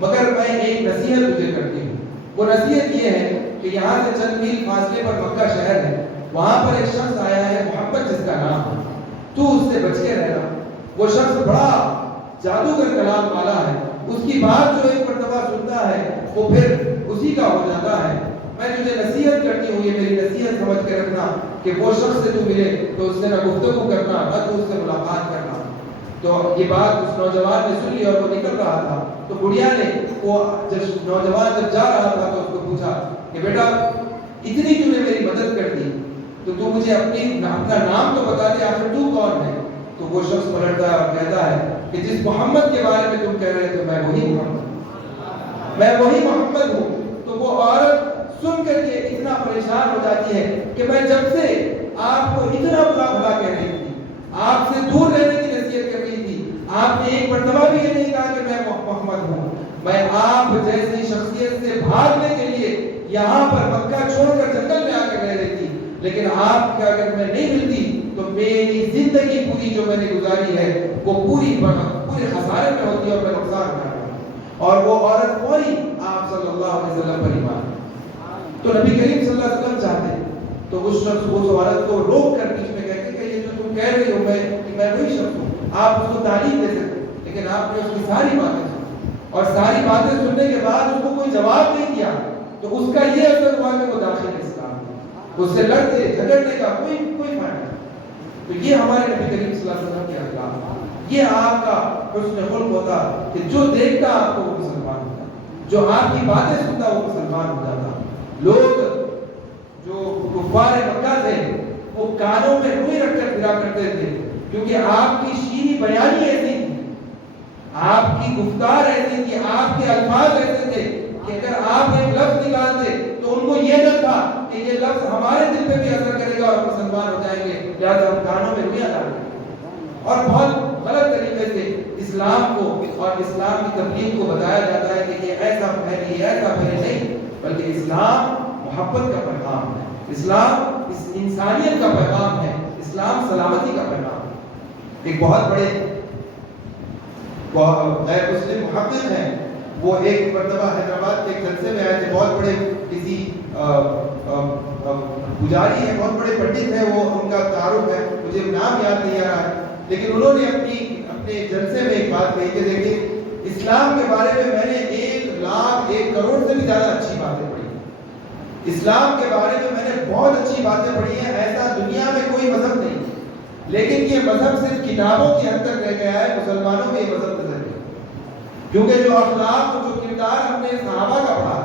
مگر میں ایک نصیحت تجھے کرتی ہوں. وہ نصیحت یہ ہے کہ یہاں سے چند میل فاصلے پر مکہ شہر ہے، وہاں پر ایک شخص آیا ہے محمد جس کا نام ہے، تو اس سے بچ کے رہنا. وہ شخص بڑا جادوگر کلام والا ہے، اس کی بات جو ایک مرتبہ سنتا ہے وہ پھر اسی کا ہو جاتا ہے. میں تجھے نصیحت کرتی ہوں، یہ میری نصیحت سمجھ کے رکھنا کہ وہ شخص سے تو ملے تو اس سے نہ گفتگو کرنا نہ تو اس سے ملاقات کرنا. تو یہ بات اس نوجوان نے سن لی اور وہ نکل رہا تھا. تو بڑھیا نے وہ نوجوان جب جا رہا تھا تو اس کو پوچھا کہ بیٹا اتنی تو نے میری مدد کر دی تو تو مجھے اپنا نام تو بتا دے، آخر تو کون ہے؟ تو وہ شخص پلٹتا ہے اور کہتا ہے کہ جس محمد کے بارے میں تم کہہ رہے تھے میں وہی محمد ہوں. تو وہ عورت سن کر کے اتنا پریشان ہو جاتی ہے کہ میں جب سے آپ کو اتنا برا بھلا کہہ رہی تھی، آپ سے دور رہنے کی نصیحت کر رہی تھی، آپ نے ایک مرتبہ بھی یہ نہیں کہا کہ میں محمد ہوں. میں آپ جیسی شخصیت سے بھاگنے کے لیے یہاں پر مکہ چھوڑ کر جنگل میں آ کر رہ رہی تھی، لیکن آپ کا اگر میں نہیں ملتی تو میری زندگی پوری جو میں نے گزاری ہے وہ پورے خسارے میں ہوتی اور میں نقصان کر رہا ہوں. اور وہ عورت فوری آپ صلی اللہ علیہ وسلم پر ایمان. تو نبی کریم صلی اللہ علیہ وسلم چاہتے تو اس شخص کو، اس عورت کو روک کر بیچ میں کہتے کہ یہ جو کہہ رہی ہو کہ میں وہی شخص ہوں، آپ اس کو تعلیم دے سکتے، لیکن آپ نے اس کی ساری باتیں سنی اور ساری باتیں سننے کے بعد اس کو کوئی جواب نہیں دیا، تو اس کا یہ اثر ہوا کہ وہ داخل اسلام میں، اس سے لڑتے جھگڑنے کا کوئی فائدہ نہیں۔ تو یہ ہمارے نبی کریم صلی اللہ علیہ وسلم کے اخلاق، یہ آپ کا حسن خلق ہوتا کہ جو دیکھتا آپ کو وہ مسلمان ہوتا، جو آپ کی باتیں سنتا وہ مسلمان ہو جاتا۔ لوگ جو کفار مکہ تھے وہ کانوں میں روئی رکھ کر پھرا کرتے تھے، کیونکہ آپ کی شیریں بیانی ایسی تھی، آپ کی گفتار ایسی تھی، آپ کے الفاظ ایسے تھے کہ اگر آپ ایک لفظ نکالتے تو ان کو یہ نہ تھا کہ یہ لفظ ہمارے دل پہ بھی اثر کرے گا اور مسلمان ہو جائیں گے، لہٰذا ہم کانوں میں رویاں ڈالیں گے۔ اور بہت غلط طریقے سے اسلام کو اور اسلام کی تبلیغ کو بتایا جاتا ہے کہ یہ ایسا پھیلے، یہ ایسا پھیلے، نہیں، بلکہ اسلام محبت کا پیغام ہے، اسلام انسانیت کا پیغام ہے، اسلام سلامتی کا پیغام ہے۔ ایک بہت بڑے غیر مسلم محقق ہیں، وہ ایک مرتبہ حیدرآباد کے ایک جلسے میں آئے تھے، بہت بڑے کسی پجاری ہیں، بہت بڑے پنڈت ہیں، وہ ان کا تعارف ہے، مجھے نام یاد نہیں آ رہا ہے، لیکن انہوں نے اپنے جلسے میں ایک بات کہی کہ دیکھیں اسلام کے بارے میں نے 1,00,000 کروڑ سے بھی زیادہ اچھی باتیں پڑھی، اسلام کے بارے میں میں نے بہت اچھی باتیں پڑھی ہیں، ایسا دنیا میں کوئی مذہب نہیں، لیکن یہ مذہب صرف کتابوں کے حد تک رہ گیا ہے، مسلمانوں میں یہ مذہب نظر نہیں، کیونکہ جو اخلاق اور جو کردار ہم نے صحابہ کا پڑھا،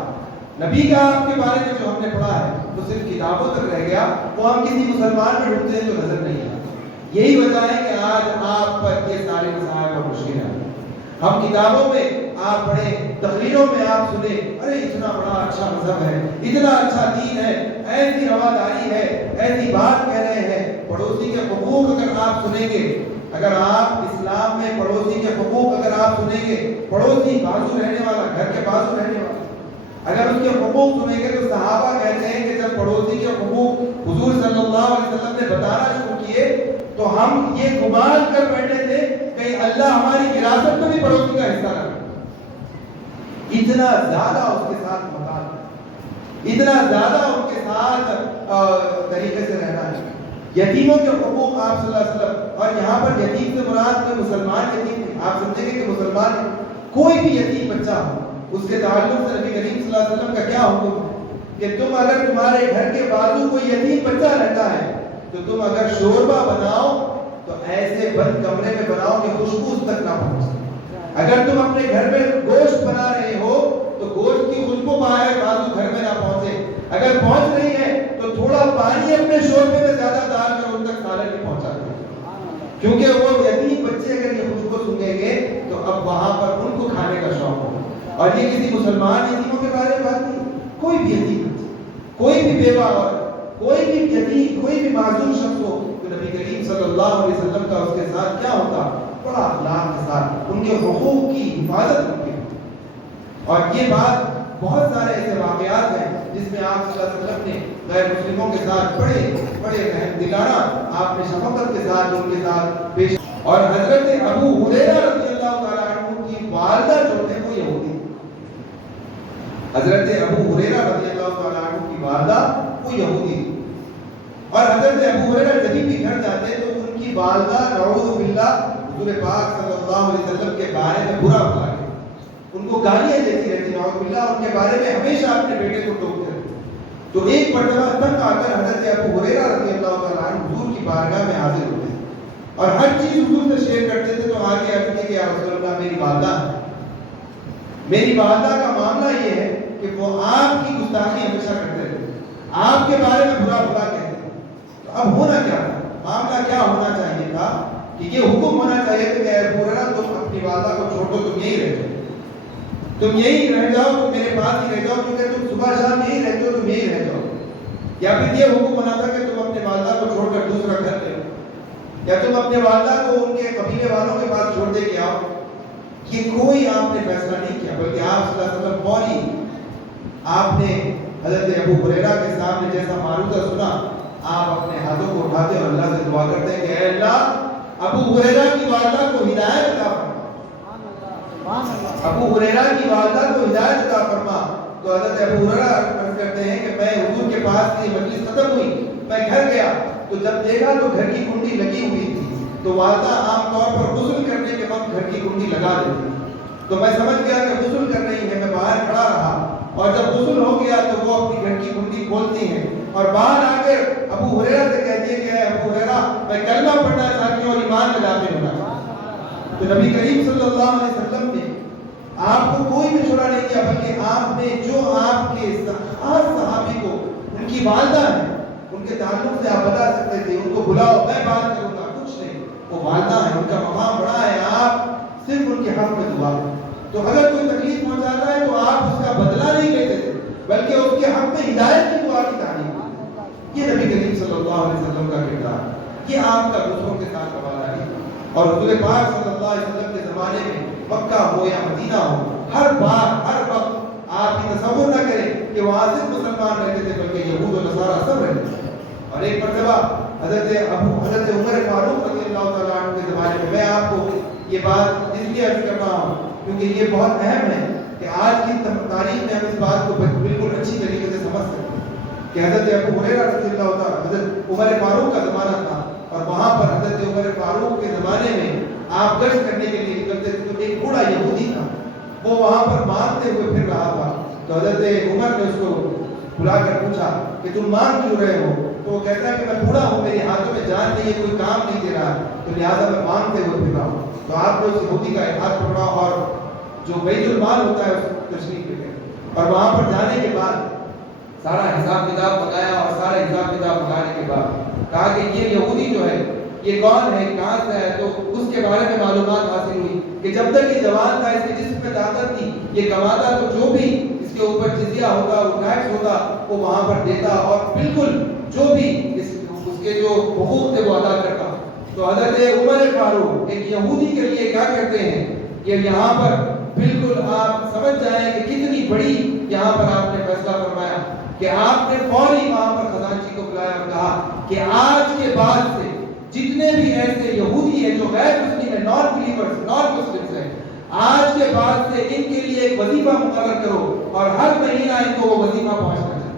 نبی کا آپ کے بارے میں جو ہم نے پڑھا ہے وہ صرف کتابوں تک رہ گیا، وہ ہم کسی مسلمان میں ڈھونڈتے ہیں تو نظر نہیں آتا۔ یہی وجہ ہے کہ آج آپ پر یہ سارے مسائل اور مشکل ہیں۔ ہم کتابوں میں آپ پڑھیں، تقریروں میں آپ سنیں، ارے اتنا بڑا اچھا مذہب ہے، اتنا اچھا دین ہے، ایسی رواداری ہے، ایسی بات کہہ رہے ہیں، پڑوسی کے حقوق اگر آپ سنیں گے، اگر آپ اسلام میں پڑوسی کے حقوق اگر آپ سنیں گے، پڑوسی بازو رہنے والا، گھر کے بازو رہنے والا، اگر اس کے حقوق سنیں گے تو صحابہ کہتے ہیں کہ جب پڑوسی کے حقوق حضور صلی اللہ علیہ وسلم نے بتانا شروع کیے تو ہم یہ گمان کر بیٹھے تھے کہ اللہ ہماری وراثت میں بھی پڑوسی کا حصہ رکھے، اتنا زیادہ اس کے ساتھ محبت، اتنا زیادہ ان کے ساتھ طریقے سے رہنا ہے۔ یتیموں کے حقوق آپ صلی اللہ علیہ وسلم، اور یہاں پر یتیم سے مراد کوئی مسلمان یتیم نہیں، آپ سمجھیں گے کہ مسلمان کوئی بھی یتیم بچہ ہو، اس کے تعلق سے نبی کریم صلی اللہ علیہ وسلم کا کیا حکم ہے کہ تم اگر تمہارے گھر کے بازو کوئی یتیم بچہ رہتا ہے تو تم اگر شوربہ بناؤ تو ایسے بند کمرے میں بناؤ کہ خوشبو اس تک نہ پہنچے، اگر تم اپنے گھر میں گوشت بنا رہے ہو تو گوشت کی خوشبو باہر بازو گھر میں نہ پہنچے، اگر پہنچ رہی ہے تو تھوڑا پانی اپنے شوربے میں زیادہ ڈال کر ان تک سالن نہیں پہنچا دے، کیونکہ وہ یتیم بچے اگر یہ خوشبو سنیں گے تو اب وہاں پر ان کو کھانے کا شوق ہوگا۔ اور یہ کسی مسلمان یتیموں کے بارے میں بات نہیں، کوئی بھی یتیم بچہ، کوئی بھی بیوہ عورت، کوئی بھی یتیم، کوئی بھی معذور شخص ہو تو نبی کریم صلی اللہ علیہ وسلم کا اس کے ساتھ کیا ہوتا، بڑا اخلاق کے ساتھ ان کے حقوق کی حفاظت ہوتی ہے۔ اور یہ بات بہت سارے ایسے واقعات ہیں جس میں آپ صلی اللہ علیہ وسلم نے غیر مسلموں کے ساتھ بڑے رحم دلانہ آپ نے شفقت کے ساتھ ان کے ساتھ پیش۔ اور حضرت ابو ہریرہ رضی اللہ تعالیٰ عنہ کی والدہ جو تھے وہ یہودی، حضرت ابو ہریرہ رضی اللہ تعالیٰ عنہ کی والدہ وہ یہودی تھی، اور حضرت ابو ہریرہ جب بھی گھر جاتے تو ان کی والدہ نعوذ باللہ حضور پاک صلی اللہ علیہ وسلم کے بارے میں برا بھلا کے ان کو گالیاں دیتی رہتی، نعوذ باللہ ان کے بارے میں ہمیشہ اپنے بیٹے کو ٹوکتے رہتے۔ تو ایک مرتبہ تنگ آ کر حضرت ابو ہریرہ رضی اللہ تعالیٰ عنہ حضور کی بارگاہ میں حاضر ہوتے اور ہر چیز حضور سے شیئر کرتے تھے، تو آگے عرض کی کہ یا رسول اللہ میری والدہ ہے، میری والدہ کا معاملہ یہ ہے کہ وہ آپ کی گستاخی ہمیشہ کرتے رہتے، آپ کے بارے میں برا بھلا کہتے ہیں۔ تو اب ہونا کیا تھا، معاملہ کیا ہونا چاہیے تھا کہ یہ حکم ہونا چاہیے تھا کہ ابو ہریرہ تم اپنی والدہ کو چھوڑ دو، تم یہی رہ جاؤ، تم یہی رہ جاؤ، تم میرے پاس ہی رہ جاؤ، کیونکہ تم صبح شام یہی رہتے ہو، تم یہی رہ جاؤ۔ یا پھر یہ حکم ہونا تھا کہ تم اپنے والدہ کو چھوڑ کر دوسرا گھر لے، یا تم اپنے والدہ کو ان کے قبیلے والوں کے پاس چھوڑ دے کے آؤ۔ یہ کوئی آپ نے فیصلہ نہیں کیا، بلکہ آپ صلی اللہ علیہ وسلم فوری آپ نے حضرت ابو ہریرہ کے سامنے جیسا معروضہ سنا، آپ اپنے ہاتھوں کو اٹھاتے اور اللہ سے دعا کرتے ہیں کہ اے اللہ ابو ہریرہ کی والدہ کو ہدایت عطا فرما، ابو ہریرہ کی والدہ کو ہدایت عطا فرما۔ تو حضرت ابو ہریرہ عرض کرتے ہیں کہ میں حضور کے پاس سے مجلس ختم ہوئی، میں گھر گیا تو جب دیکھا تو گھر کی کنڈی لگی ہوئی تھی، تو والدہ عام طور پر غسل کرنے کے وقت گھر کی کنڈی لگا دیتی، تو میں سمجھ گیا کہ غسل کر رہی ہے، میں باہر کھڑا رہا، اور جب غسل ہو گیا تو وہ اپنی گھر کی کنڈی کھولتی ہیں اور باہر آ کر ابو ہریرہ سے کہتی ہے کہ ابو ہریرہ میں کلمہ پڑھنا چاہتی ہوں اور ایمان میں داخل ہونا چاہتی ہوں۔ تو نبی کریم صلی اللہ علیہ وسلم نے آپ کو کوئی مشورہ نہیں دیا، بلکہ آپ نے جو آپ کے خاص صحابی کو، ان کی والدہ ہیں، ان کے تعلق سے آپ بتا سکتے تھے ان کو بلاؤ میں بات کروں گا، کچھ نہیں، وہ والدہ ہیں، ان کا مقام بڑا ہے، آپ صرف ان کے حق میں دعا کریں۔ تو اگر کوئی تکلیف پہنچاتا ہے تو آپ اس کا بدلہ نہیں لیتے تھے، بلکہ اس کے حق میں ہدایت کی دعا کی تعلیم۔ یہ نبی کریم صلی اللہ علیہ وسلم کا کردار، یہ آپ کا دوسروں کے ساتھ رواداری۔ اور حضور پاک صلی اللہ علیہ وسلم کے زمانے میں مکہ ہو یا مدینہ ہو، ہر بار ہر وقت آپ یہ تصور نہ کریں کہ وہاں صرف مسلمان رہتے تھے، بلکہ یہود و نصارہ سب رہتے تھے۔ اور ایک مرتبہ حضرت عمر فاروق رضی اللہ تعالیٰ عنہ کے زمانے میں، میں آپ کو یہ بات اس لیے عرض کر رہا ہوں کیونکہ یہ بہت اہم ہے کہ آج کی تاریخ میں ہم اس بات کو بالکل اچھی طریقے سے سمجھ سکتے ہیں کہ حضرت ابو ہریرہ رضی اللہ تعالیٰ، حضرت عمر فاروق کا زمانہ تھا، اور وہاں پر حضرت عمر فاروق کے زمانے میں آپ گشت کرنے کے لیے نکلتے تھے، تو ایک بوڑھا یہودی تھا، وہ وہاں پر مانگتے ہوئے پھر رہا تھا، تو حضرت عمر نے اس کو بلا کر پوچھا کہ تم مانگ کیوں رہے ہو؟ تو وہ کہتا ہے کہ میں بوڑھا ہوں، میرے ہاتھوں میں جان نہیں ہے، کوئی کام نہیں دے رہا، تو لہٰذا میں مانگتے ہوئے پھر رہا ہوں۔ تو آپ نے اس یہودی کا ہاتھ پکڑا اور جو بیت المال ہوتا ہے اس کو تشریف لے گئے، اور وہاں پر جانے کے بعد سارا حساب کتاب بتایا، اور سارا حساب کتاب بتانے کے بعد کہا کہ یہ یہودی جو ہے یہ کون ہے، کہاں سے ہے، تو اس کے بارے میں معلومات حاصل ہوئی کہ جب تک یہ جوان تھا، اس کے جسم میں طاقت تھی، یہ کماتا تو جو بھی اس کے اوپر جزیہ ہوتا، وہ ٹیکس ہوتا، وہ وہاں پر دیتا، اور بالکل جو بھی اس کے جو حقوق تھے وہ ادا کرتا۔ تو حضرت عمر فاروق ایک یہودی کے لیے کیا کرتے ہیں کہ یہاں پر بالکل آپ سمجھ جائیں کہ کتنی بڑی یہاں پر آپ نے فیصلہ فرمایا کہ آپ نے فوری وہاں پر خزانچی کو بلایا اور کہا کہ آج کے بعد سے جتنے بھی ایسے یہودی ہیں جو غیر مسلم ہیں، نان بلیورز، نان مسلمز ہیں، آج کے بعد سے ان کے لیے ایک وظیفہ مقرر کرو اور ہر مہینہ ان کو وہ وظیفہ پہنچنا چاہیے۔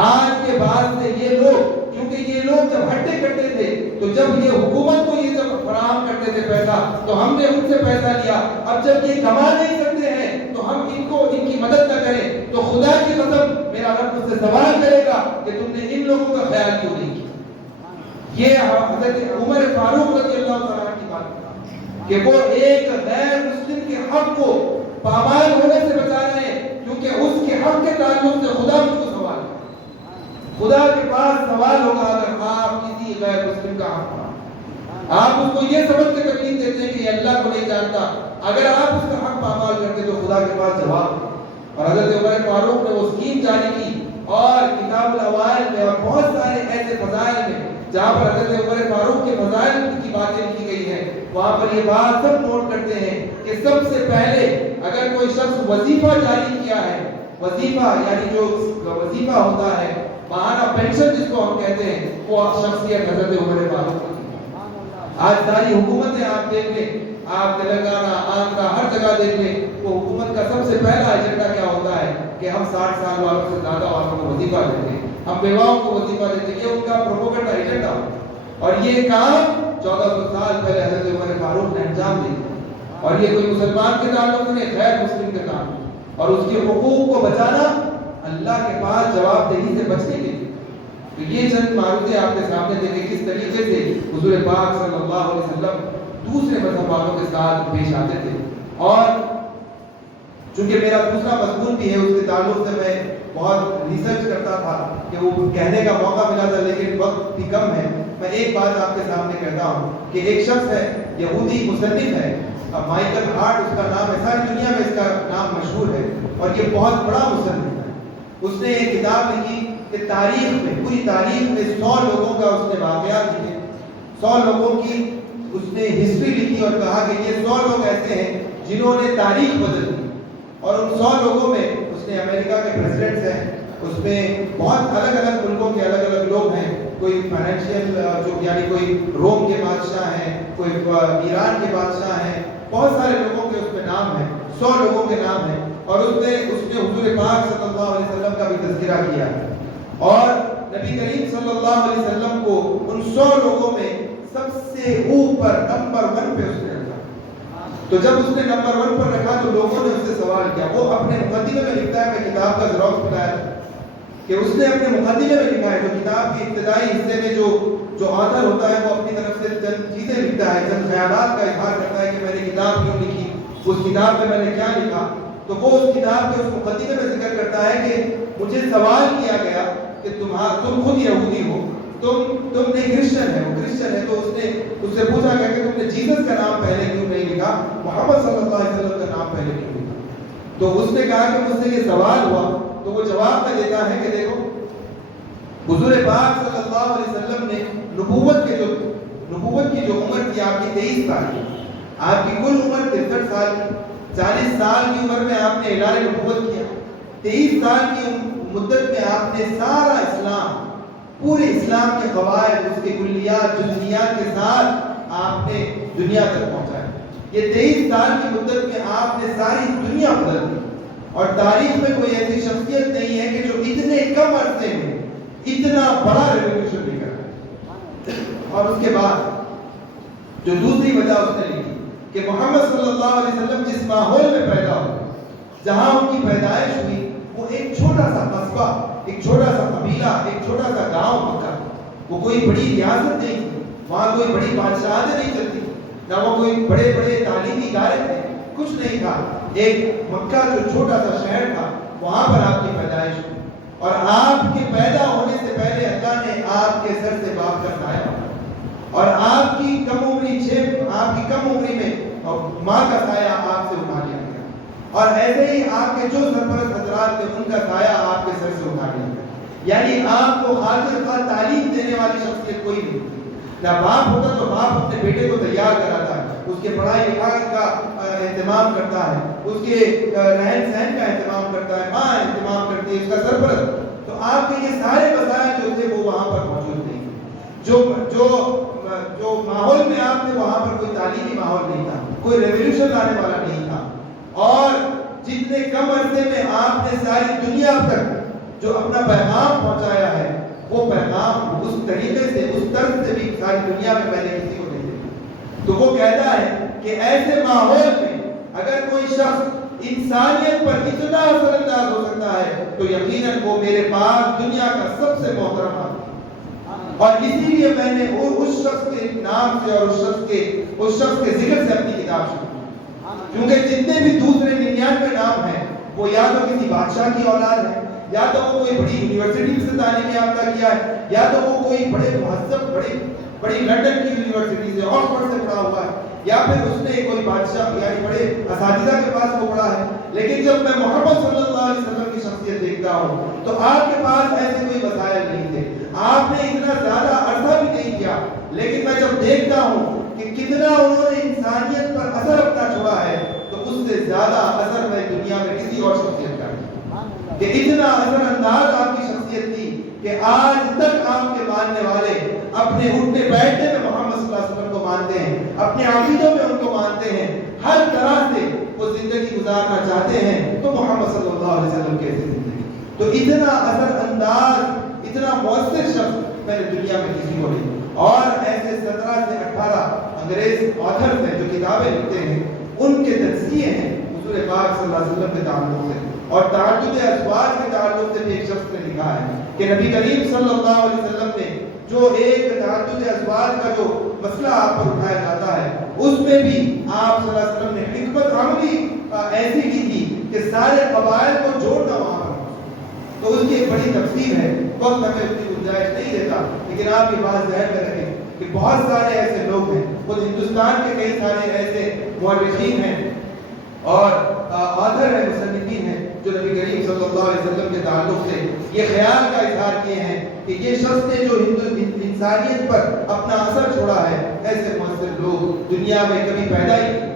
آج کے بعد سے یہ لوگ، کیونکہ یہ لوگ جب ہٹے کٹے تھے تو جب یہ حکومت کو یہ جب فراہم کرتے تھے پیسہ تو ہم نے ان سے پیسہ لیا، اب جب یہ کما نہیں سکتے ہیں تو ہم ان کو ان کی مدد نہ کریں تو خدا کی قسم میرا رب مجھ سے سوال کرے گا کہ تم نے ان لوگوں کا خیال کیوں نہیں کیا۔ یہ حضرت عمر فاروق رضی اللہ تعالیٰ کی بات ہے کہ وہ ایک غیر مسلم کے حق کو پامال ہونے سے بچا رہے ہیں، کیونکہ اس کے حق کے تعلق سے خدا مجھ کو سوال ہے، خدا کے پاس سوال ہوگا اگر آپ کسی غیر مسلم کا حق پامال، آپ اس کو یہ سمجھ کے تکلیف دیتے ہیں کہ یہ اللہ کو نہیں جانتا، اگر آپ اس کا حق پامال کرتے تو خدا کے پاس جواب ہے۔ اور حضرت عمر فاروق نے وہ اسکیم جاری کی، اور کتاب الاوائل میں اور بہت سارے ایسے فضائل میں جہاں پر حضرت عمر فاروق کے فضائل کی باتیں لکھی گئی ہیں، وہاں پر یہ بات سب نوٹ کرتے ہیں کہ سب سے پہلے اگر کوئی شخص وظیفہ جاری کیا ہے، وظیفہ یعنی جو وظیفہ ہوتا ہے، ماہانہ پینشن جس کو ہم کہتے ہیں، وہ شخصیت حضرت عمر فاروق کی۔ آج ساری حکومتیں آپ دیکھ لیں، آپ تلنگانہ، آندھرا، ہر جگہ دیکھ لیں، وہ حکومت کا سب سے پہلا ایجنڈا کیا ہوتا ہے کہ ہم 60 سال والوں سے زیادہ والوں کو وظیفہ دیتے ہیں، ہم بیواؤں کو وظیفہ دیتے ہیں، یہ ان کا پروپیگنڈا ایجنڈا ہوتا ہے۔ اور یہ کام 1400 سال پہلے حضرت عمر فاروق نے انجام دیا، اور یہ کوئی مسلمان کے تعلق سے نہیں، غیر مسلم کے تعلق، اور اس کے حقوق کو بچانا اللہ کے پاس جواب دہی سے بچنے کے لیے۔ تو یہ چند معروضے آپ کے سامنے تھے کہ کس طریقے سے حضور پاک صلی اللہ علیہ وسلم دوسرے مذہب والوں کے ساتھ پیش آتے تھے۔ اور چونکہ میرا دوسرا مضمون بھی ہے، اس کے تعلق سے میں بہت ریسرچ کرتا تھا کہ وہ کہنے کا موقع ملا تھا، لیکن وقت بھی کم ہے۔ میں ایک بات آپ کے سامنے کہتا ہوں کہ ایک شخص ہے، یہودی مصنف ہے، مائیکل ہارٹ اس کا نام ہے، ساری دنیا میں اس کا نام مشہور ہے، اور یہ بہت بڑا مصنف ہے۔ اس نے ایک کتاب لکھی کہ تاریخ میں، پوری تاریخ میں 100 لوگوں کا اس نے واقعات لکھے، 100 لوگوں کی اس نے ہسٹری لکھی، اور کہا کہ یہ 100 لوگ ایسے ہیں جنہوں نے تاریخ بدل دی۔ اور ان 100 لوگوں میں اس نے امریکہ کے پریزیڈنٹس ہیں، اس میں بہت الگ الگ ملکوں کے الگ الگ لوگ ہیں، کوئی فائنینشیل جو یعنی کوئی روم کے بادشاہ ہیں، کوئی ایران کے بادشاہ ہیں، بہت سارے لوگوں کے اس میں نام ہیں، 100 لوگوں کے نام ہیں، اور اس نے حضور پاک صلی اللہ علیہ وسلم کا بھی تذکرہ کیا۔ اور نبی کریم صلی اللہ علیہ وسلم کو ان 100 لوگوں میں سب سے اوپر نمبر 1 پہ اس نے رکھا. تو جب اس نے نمبر 1 پر رکھا تو لوگوں نے اس سے سوال کیا. وہ اپنے مقدمے میں لکھتا ہے, میں کتاب کا ذراف بتایا تھا کہ اس نے اپنے مقدمے میں لکھا ہے, جو کتاب کے ابتدائی حصے میں جو آتھر ہوتا ہے وہ اپنی طرف سے چند چیزیں لکھتا ہے, چند خیالات کا اظہار کرتا ہے کہ میں نے کتاب کیوں لکھی, اس کتاب میں میں نے کیا لکھا. تو وہ اس کتاب کے اس مقدمے میں ذکر کرتا ہے کہ مجھے سوال کیا گیا کہ تم خود یہودی ہو, تم نے کرسچن ہے, وہ کرسچن ہے, تو اس نے اس سے پوچھا گیا کہ تم نے جیسس کا نام پہلے کیوں نہیں لکھا, محمد صلی اللہ علیہ وسلم کا نام پہلے کیوں لکھا. تو اس نے کہا کہ مجھ سے یہ سوال ہوا. تو وہ جواب میں دیتا ہے کہ دیکھو حضور پاک صلی اللہ علیہ وسلم نے نبوت کی جو عمر تھی آپ کی 23 سال کی, آپ کی کل عمر 63 سال کی, 40 سال کی عمر میں آپ نے اعلان نبوت کیا. 23 سال کی مدت میں آپ نے سارا اسلام, پورے اسلام کے قواعد, اس کے کلیات جزئیات کے ساتھ آپ نے دنیا تک پہنچایا. یہ 23 سال کی مدت میں آپ نے ساری دنیا بدل دی, اور تاریخ میں کوئی ایسی شخصیت نہیں ہے کہ جو اتنے کم عرصے میں اتنا بڑا ریولیوشن لے کر. اور اس کے بعد جو دوسری وجہ اس نے لکھی کہ محمد صلی اللہ علیہ وسلم جس ماحول میں پیدا ہوئے, جہاں ان کی پیدائش ہوئی, وہ ایک چھوٹا سا قصبہ, ایک چھوٹا سا قبیلہ, ایک چھوٹا سا گاؤں مکہ. وہ کوئی بڑی ریاست نہیں تھی, وہاں کوئی بڑی بادشاہتیں نہیں چلتی, نہ وہ کوئی بڑے بڑے تعلیمی ادارے تھے, کچھ نہیں تھا. ایک مکہ جو چھوٹا سا شہر تھا, وہاں پر آپ کی پیدائش ہوئی, اور آپ کے پیدا ہونے سے پہلے اللہ نے آپ کے سر سے باپ کا سایہ اٹھایا, اور آپ کی کم عمری میں ماں کا سایہ آپ سے اٹھا لیا گیا, اور ایسے ہی آپ کے جو سرپرست حضرات تھے ان کا سایہ آپ کے سر سے اٹھا لیا گیا. یعنی آپ کو خاطر خواہ تعلیم دینے والی شخصیت کوئی نہیں تھی. نہ باپ ہوتا تو باپ اپنے بیٹے کو تیار کراتا ہے, اس کے پڑھائی لکھائی کا اہتمام کرتا ہے, اس کے رہن سہن کا اہتمام کرتا ہے, ماں اہتمام کرتی ہے, اس کا سرپرست. تو آپ کے یہ سارے مسائل جو تھے وہ وہاں پر موجود نہیں تھے. جو ماحول میں آپ تھے وہاں پر کوئی تعلیمی ماحول نہیں تھا, کوئی ریولیوشن لانے والا نہیں تھا. اور جتنے کم عرصے میں آپ نے ساری دنیا تک جو اپنا پیغام پہنچایا ہے, وہ پیغام اس طریقے سے, اس طرز سے بھی ساری دنیا میں پہلے کسی کو نہیں دیکھا. تو وہ کہتا ہے کہ ایسے ماحول میں اگر کوئی شخص انسانیت پر اتنا اثر انداز ہو سکتا ہے تو یقیناً وہ میرے پاس دنیا کا سب سے محترم آدمی. اور اسی لیے میں نے اس شخص کے نام سے اور اس شخص کے ذکر سے اپنی کتاب شروع کی, کیونکہ جتنے بھی دوسرے 99 نام ہیں وہ یا تو کسی بادشاہ کی اولاد ہے, یا تو وہ کوئی بڑی یونیورسٹی سے تعلیم یافتہ کیا ہے, یا تو وہ کوئی بڑے مہذب بڑی لندن کی یونیورسٹی سے آکسفورڈ سے پڑھا ہوا ہے, یا پھر اس نے کوئی بادشاہ یعنی بڑے اساتذہ کے پاس وہ پڑھا ہے. لیکن جب میں محمد صلی اللہ علیہ وسلم کی شخصیت دیکھتا ہوں تو آپ کے پاس ایسے کوئی وسائل نہیں تھے, آپ نے اتنا زیادہ عرصہ بھی نہیں کیا, لیکن میں جب دیکھتا ہوں کہ کتنا انہوں نے انسانیت پر اثر اپنا چھوڑا ہے تو اس سے زیادہ اثر میں دنیا میں کسی اور شخصیت کا نہیں. کہ اتنا اثر انداز آپ کی شخصیت تھی کہ آج تک آپ کے ماننے والے اپنے اٹھنے بیٹھنے میں محمد صلی اللہ علیہ وسلم کو مانتے ہیں, اپنے عقیدوں میں ان کو مانتے ہیں, ہر طرح سے وہ زندگی گزارنا چاہتے ہیں تو محمد صلی اللہ علیہ وسلم کیسے زندگی. تو اتنا اثر انداز, اتنا مؤثر شخص میں نے دنیا میں کسی کو نہیں. اور ایسے 17 سے 18 انگریز آتھر ہیں جو کتابیں لکھتے ہیں, ان کے تجزیے ہیں حضور پاک صلی اللہ علیہ وسلم کے تعلق سے, اور تعدد ازواج کے تعلق سے بھی ایک شخص نے لکھا ہے کہ نبی کریم صلی اللہ علیہ وسلم نے جو ایک تعدد ازواج کا جو مسئلہ آپ پر اٹھایا جاتا ہے, اس میں بھی آپ صلی اللہ علیہ وسلم نے حکمت عملی ایسی کی تھی کہ سارے قبائل کو جوڑنا وہاں پر. تو اس کی ایک بڑی تفصیل ہے, وقت ہمیں اتنی گنجائش نہیں دیتا, لیکن آپ یہ بات ذہن میں رکھیں کہ بہت سارے ایسے لوگ ہیں, خود ہندوستان کے کئی سارے ایسے مورخین ہیں اور آتھر ہیں, مصنفین ہیں, جو نبی کریم صلی اللہ علیہ وسلم کے تعلق سے یہ خیال کا اظہار کیے ہیں کہ یہ شخص نے جو انسانیت پر اپنا اثر چھوڑا ہے, ایسے مؤثر لوگ دنیا میں کبھی پیدا ہی نہیں.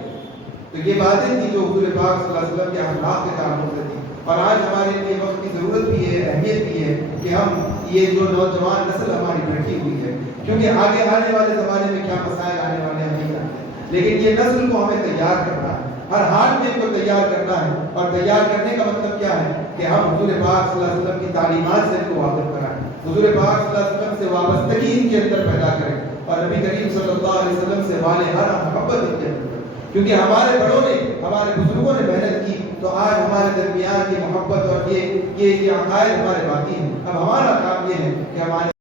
تو یہ باتیں تھیں جو حضور پاک صلی اللہ علیہ وسلم کے اخلاق کے تعلق سے تھیں. اور آج ہمارے لیے وقت کی ضرورت بھی ہے, اہمیت بھی ہے کہ ہم یہ جو نوجوان نسل ہماری بیٹھی ہوئی ہے, کیونکہ آگے آنے والے زمانے میں کیا مسائل آنے والے ہیں ہم نہیں جانتے, لیکن یہ نسل کو ہمیں تیار کرنا ہے, ہر حال میں ان کو تیار کرنا ہے. اور تیار کرنے کا مطلب کیا ہے کہ ہم حضور پاک صلی اللہ علیہ وسلم کی تعلیمات سے ان کو واقف کرائیں, حضور پاک صلی اللہ علیہ وسلم سے وابستگی ان کے اندر پیدا کریں اور نبی کریم صلی اللہ علیہ وسلم سے والہانہ محبت ان کے اندر، کیونکہ ہمارے بڑوں نے، ہمارے بزرگوں نے محنت کی تو آج ہمارے درمیان یہ محبت اور یہ عقائد ہمارے باقی ہیں۔ اب ہمارا کام یہ ہے کہ ہمارے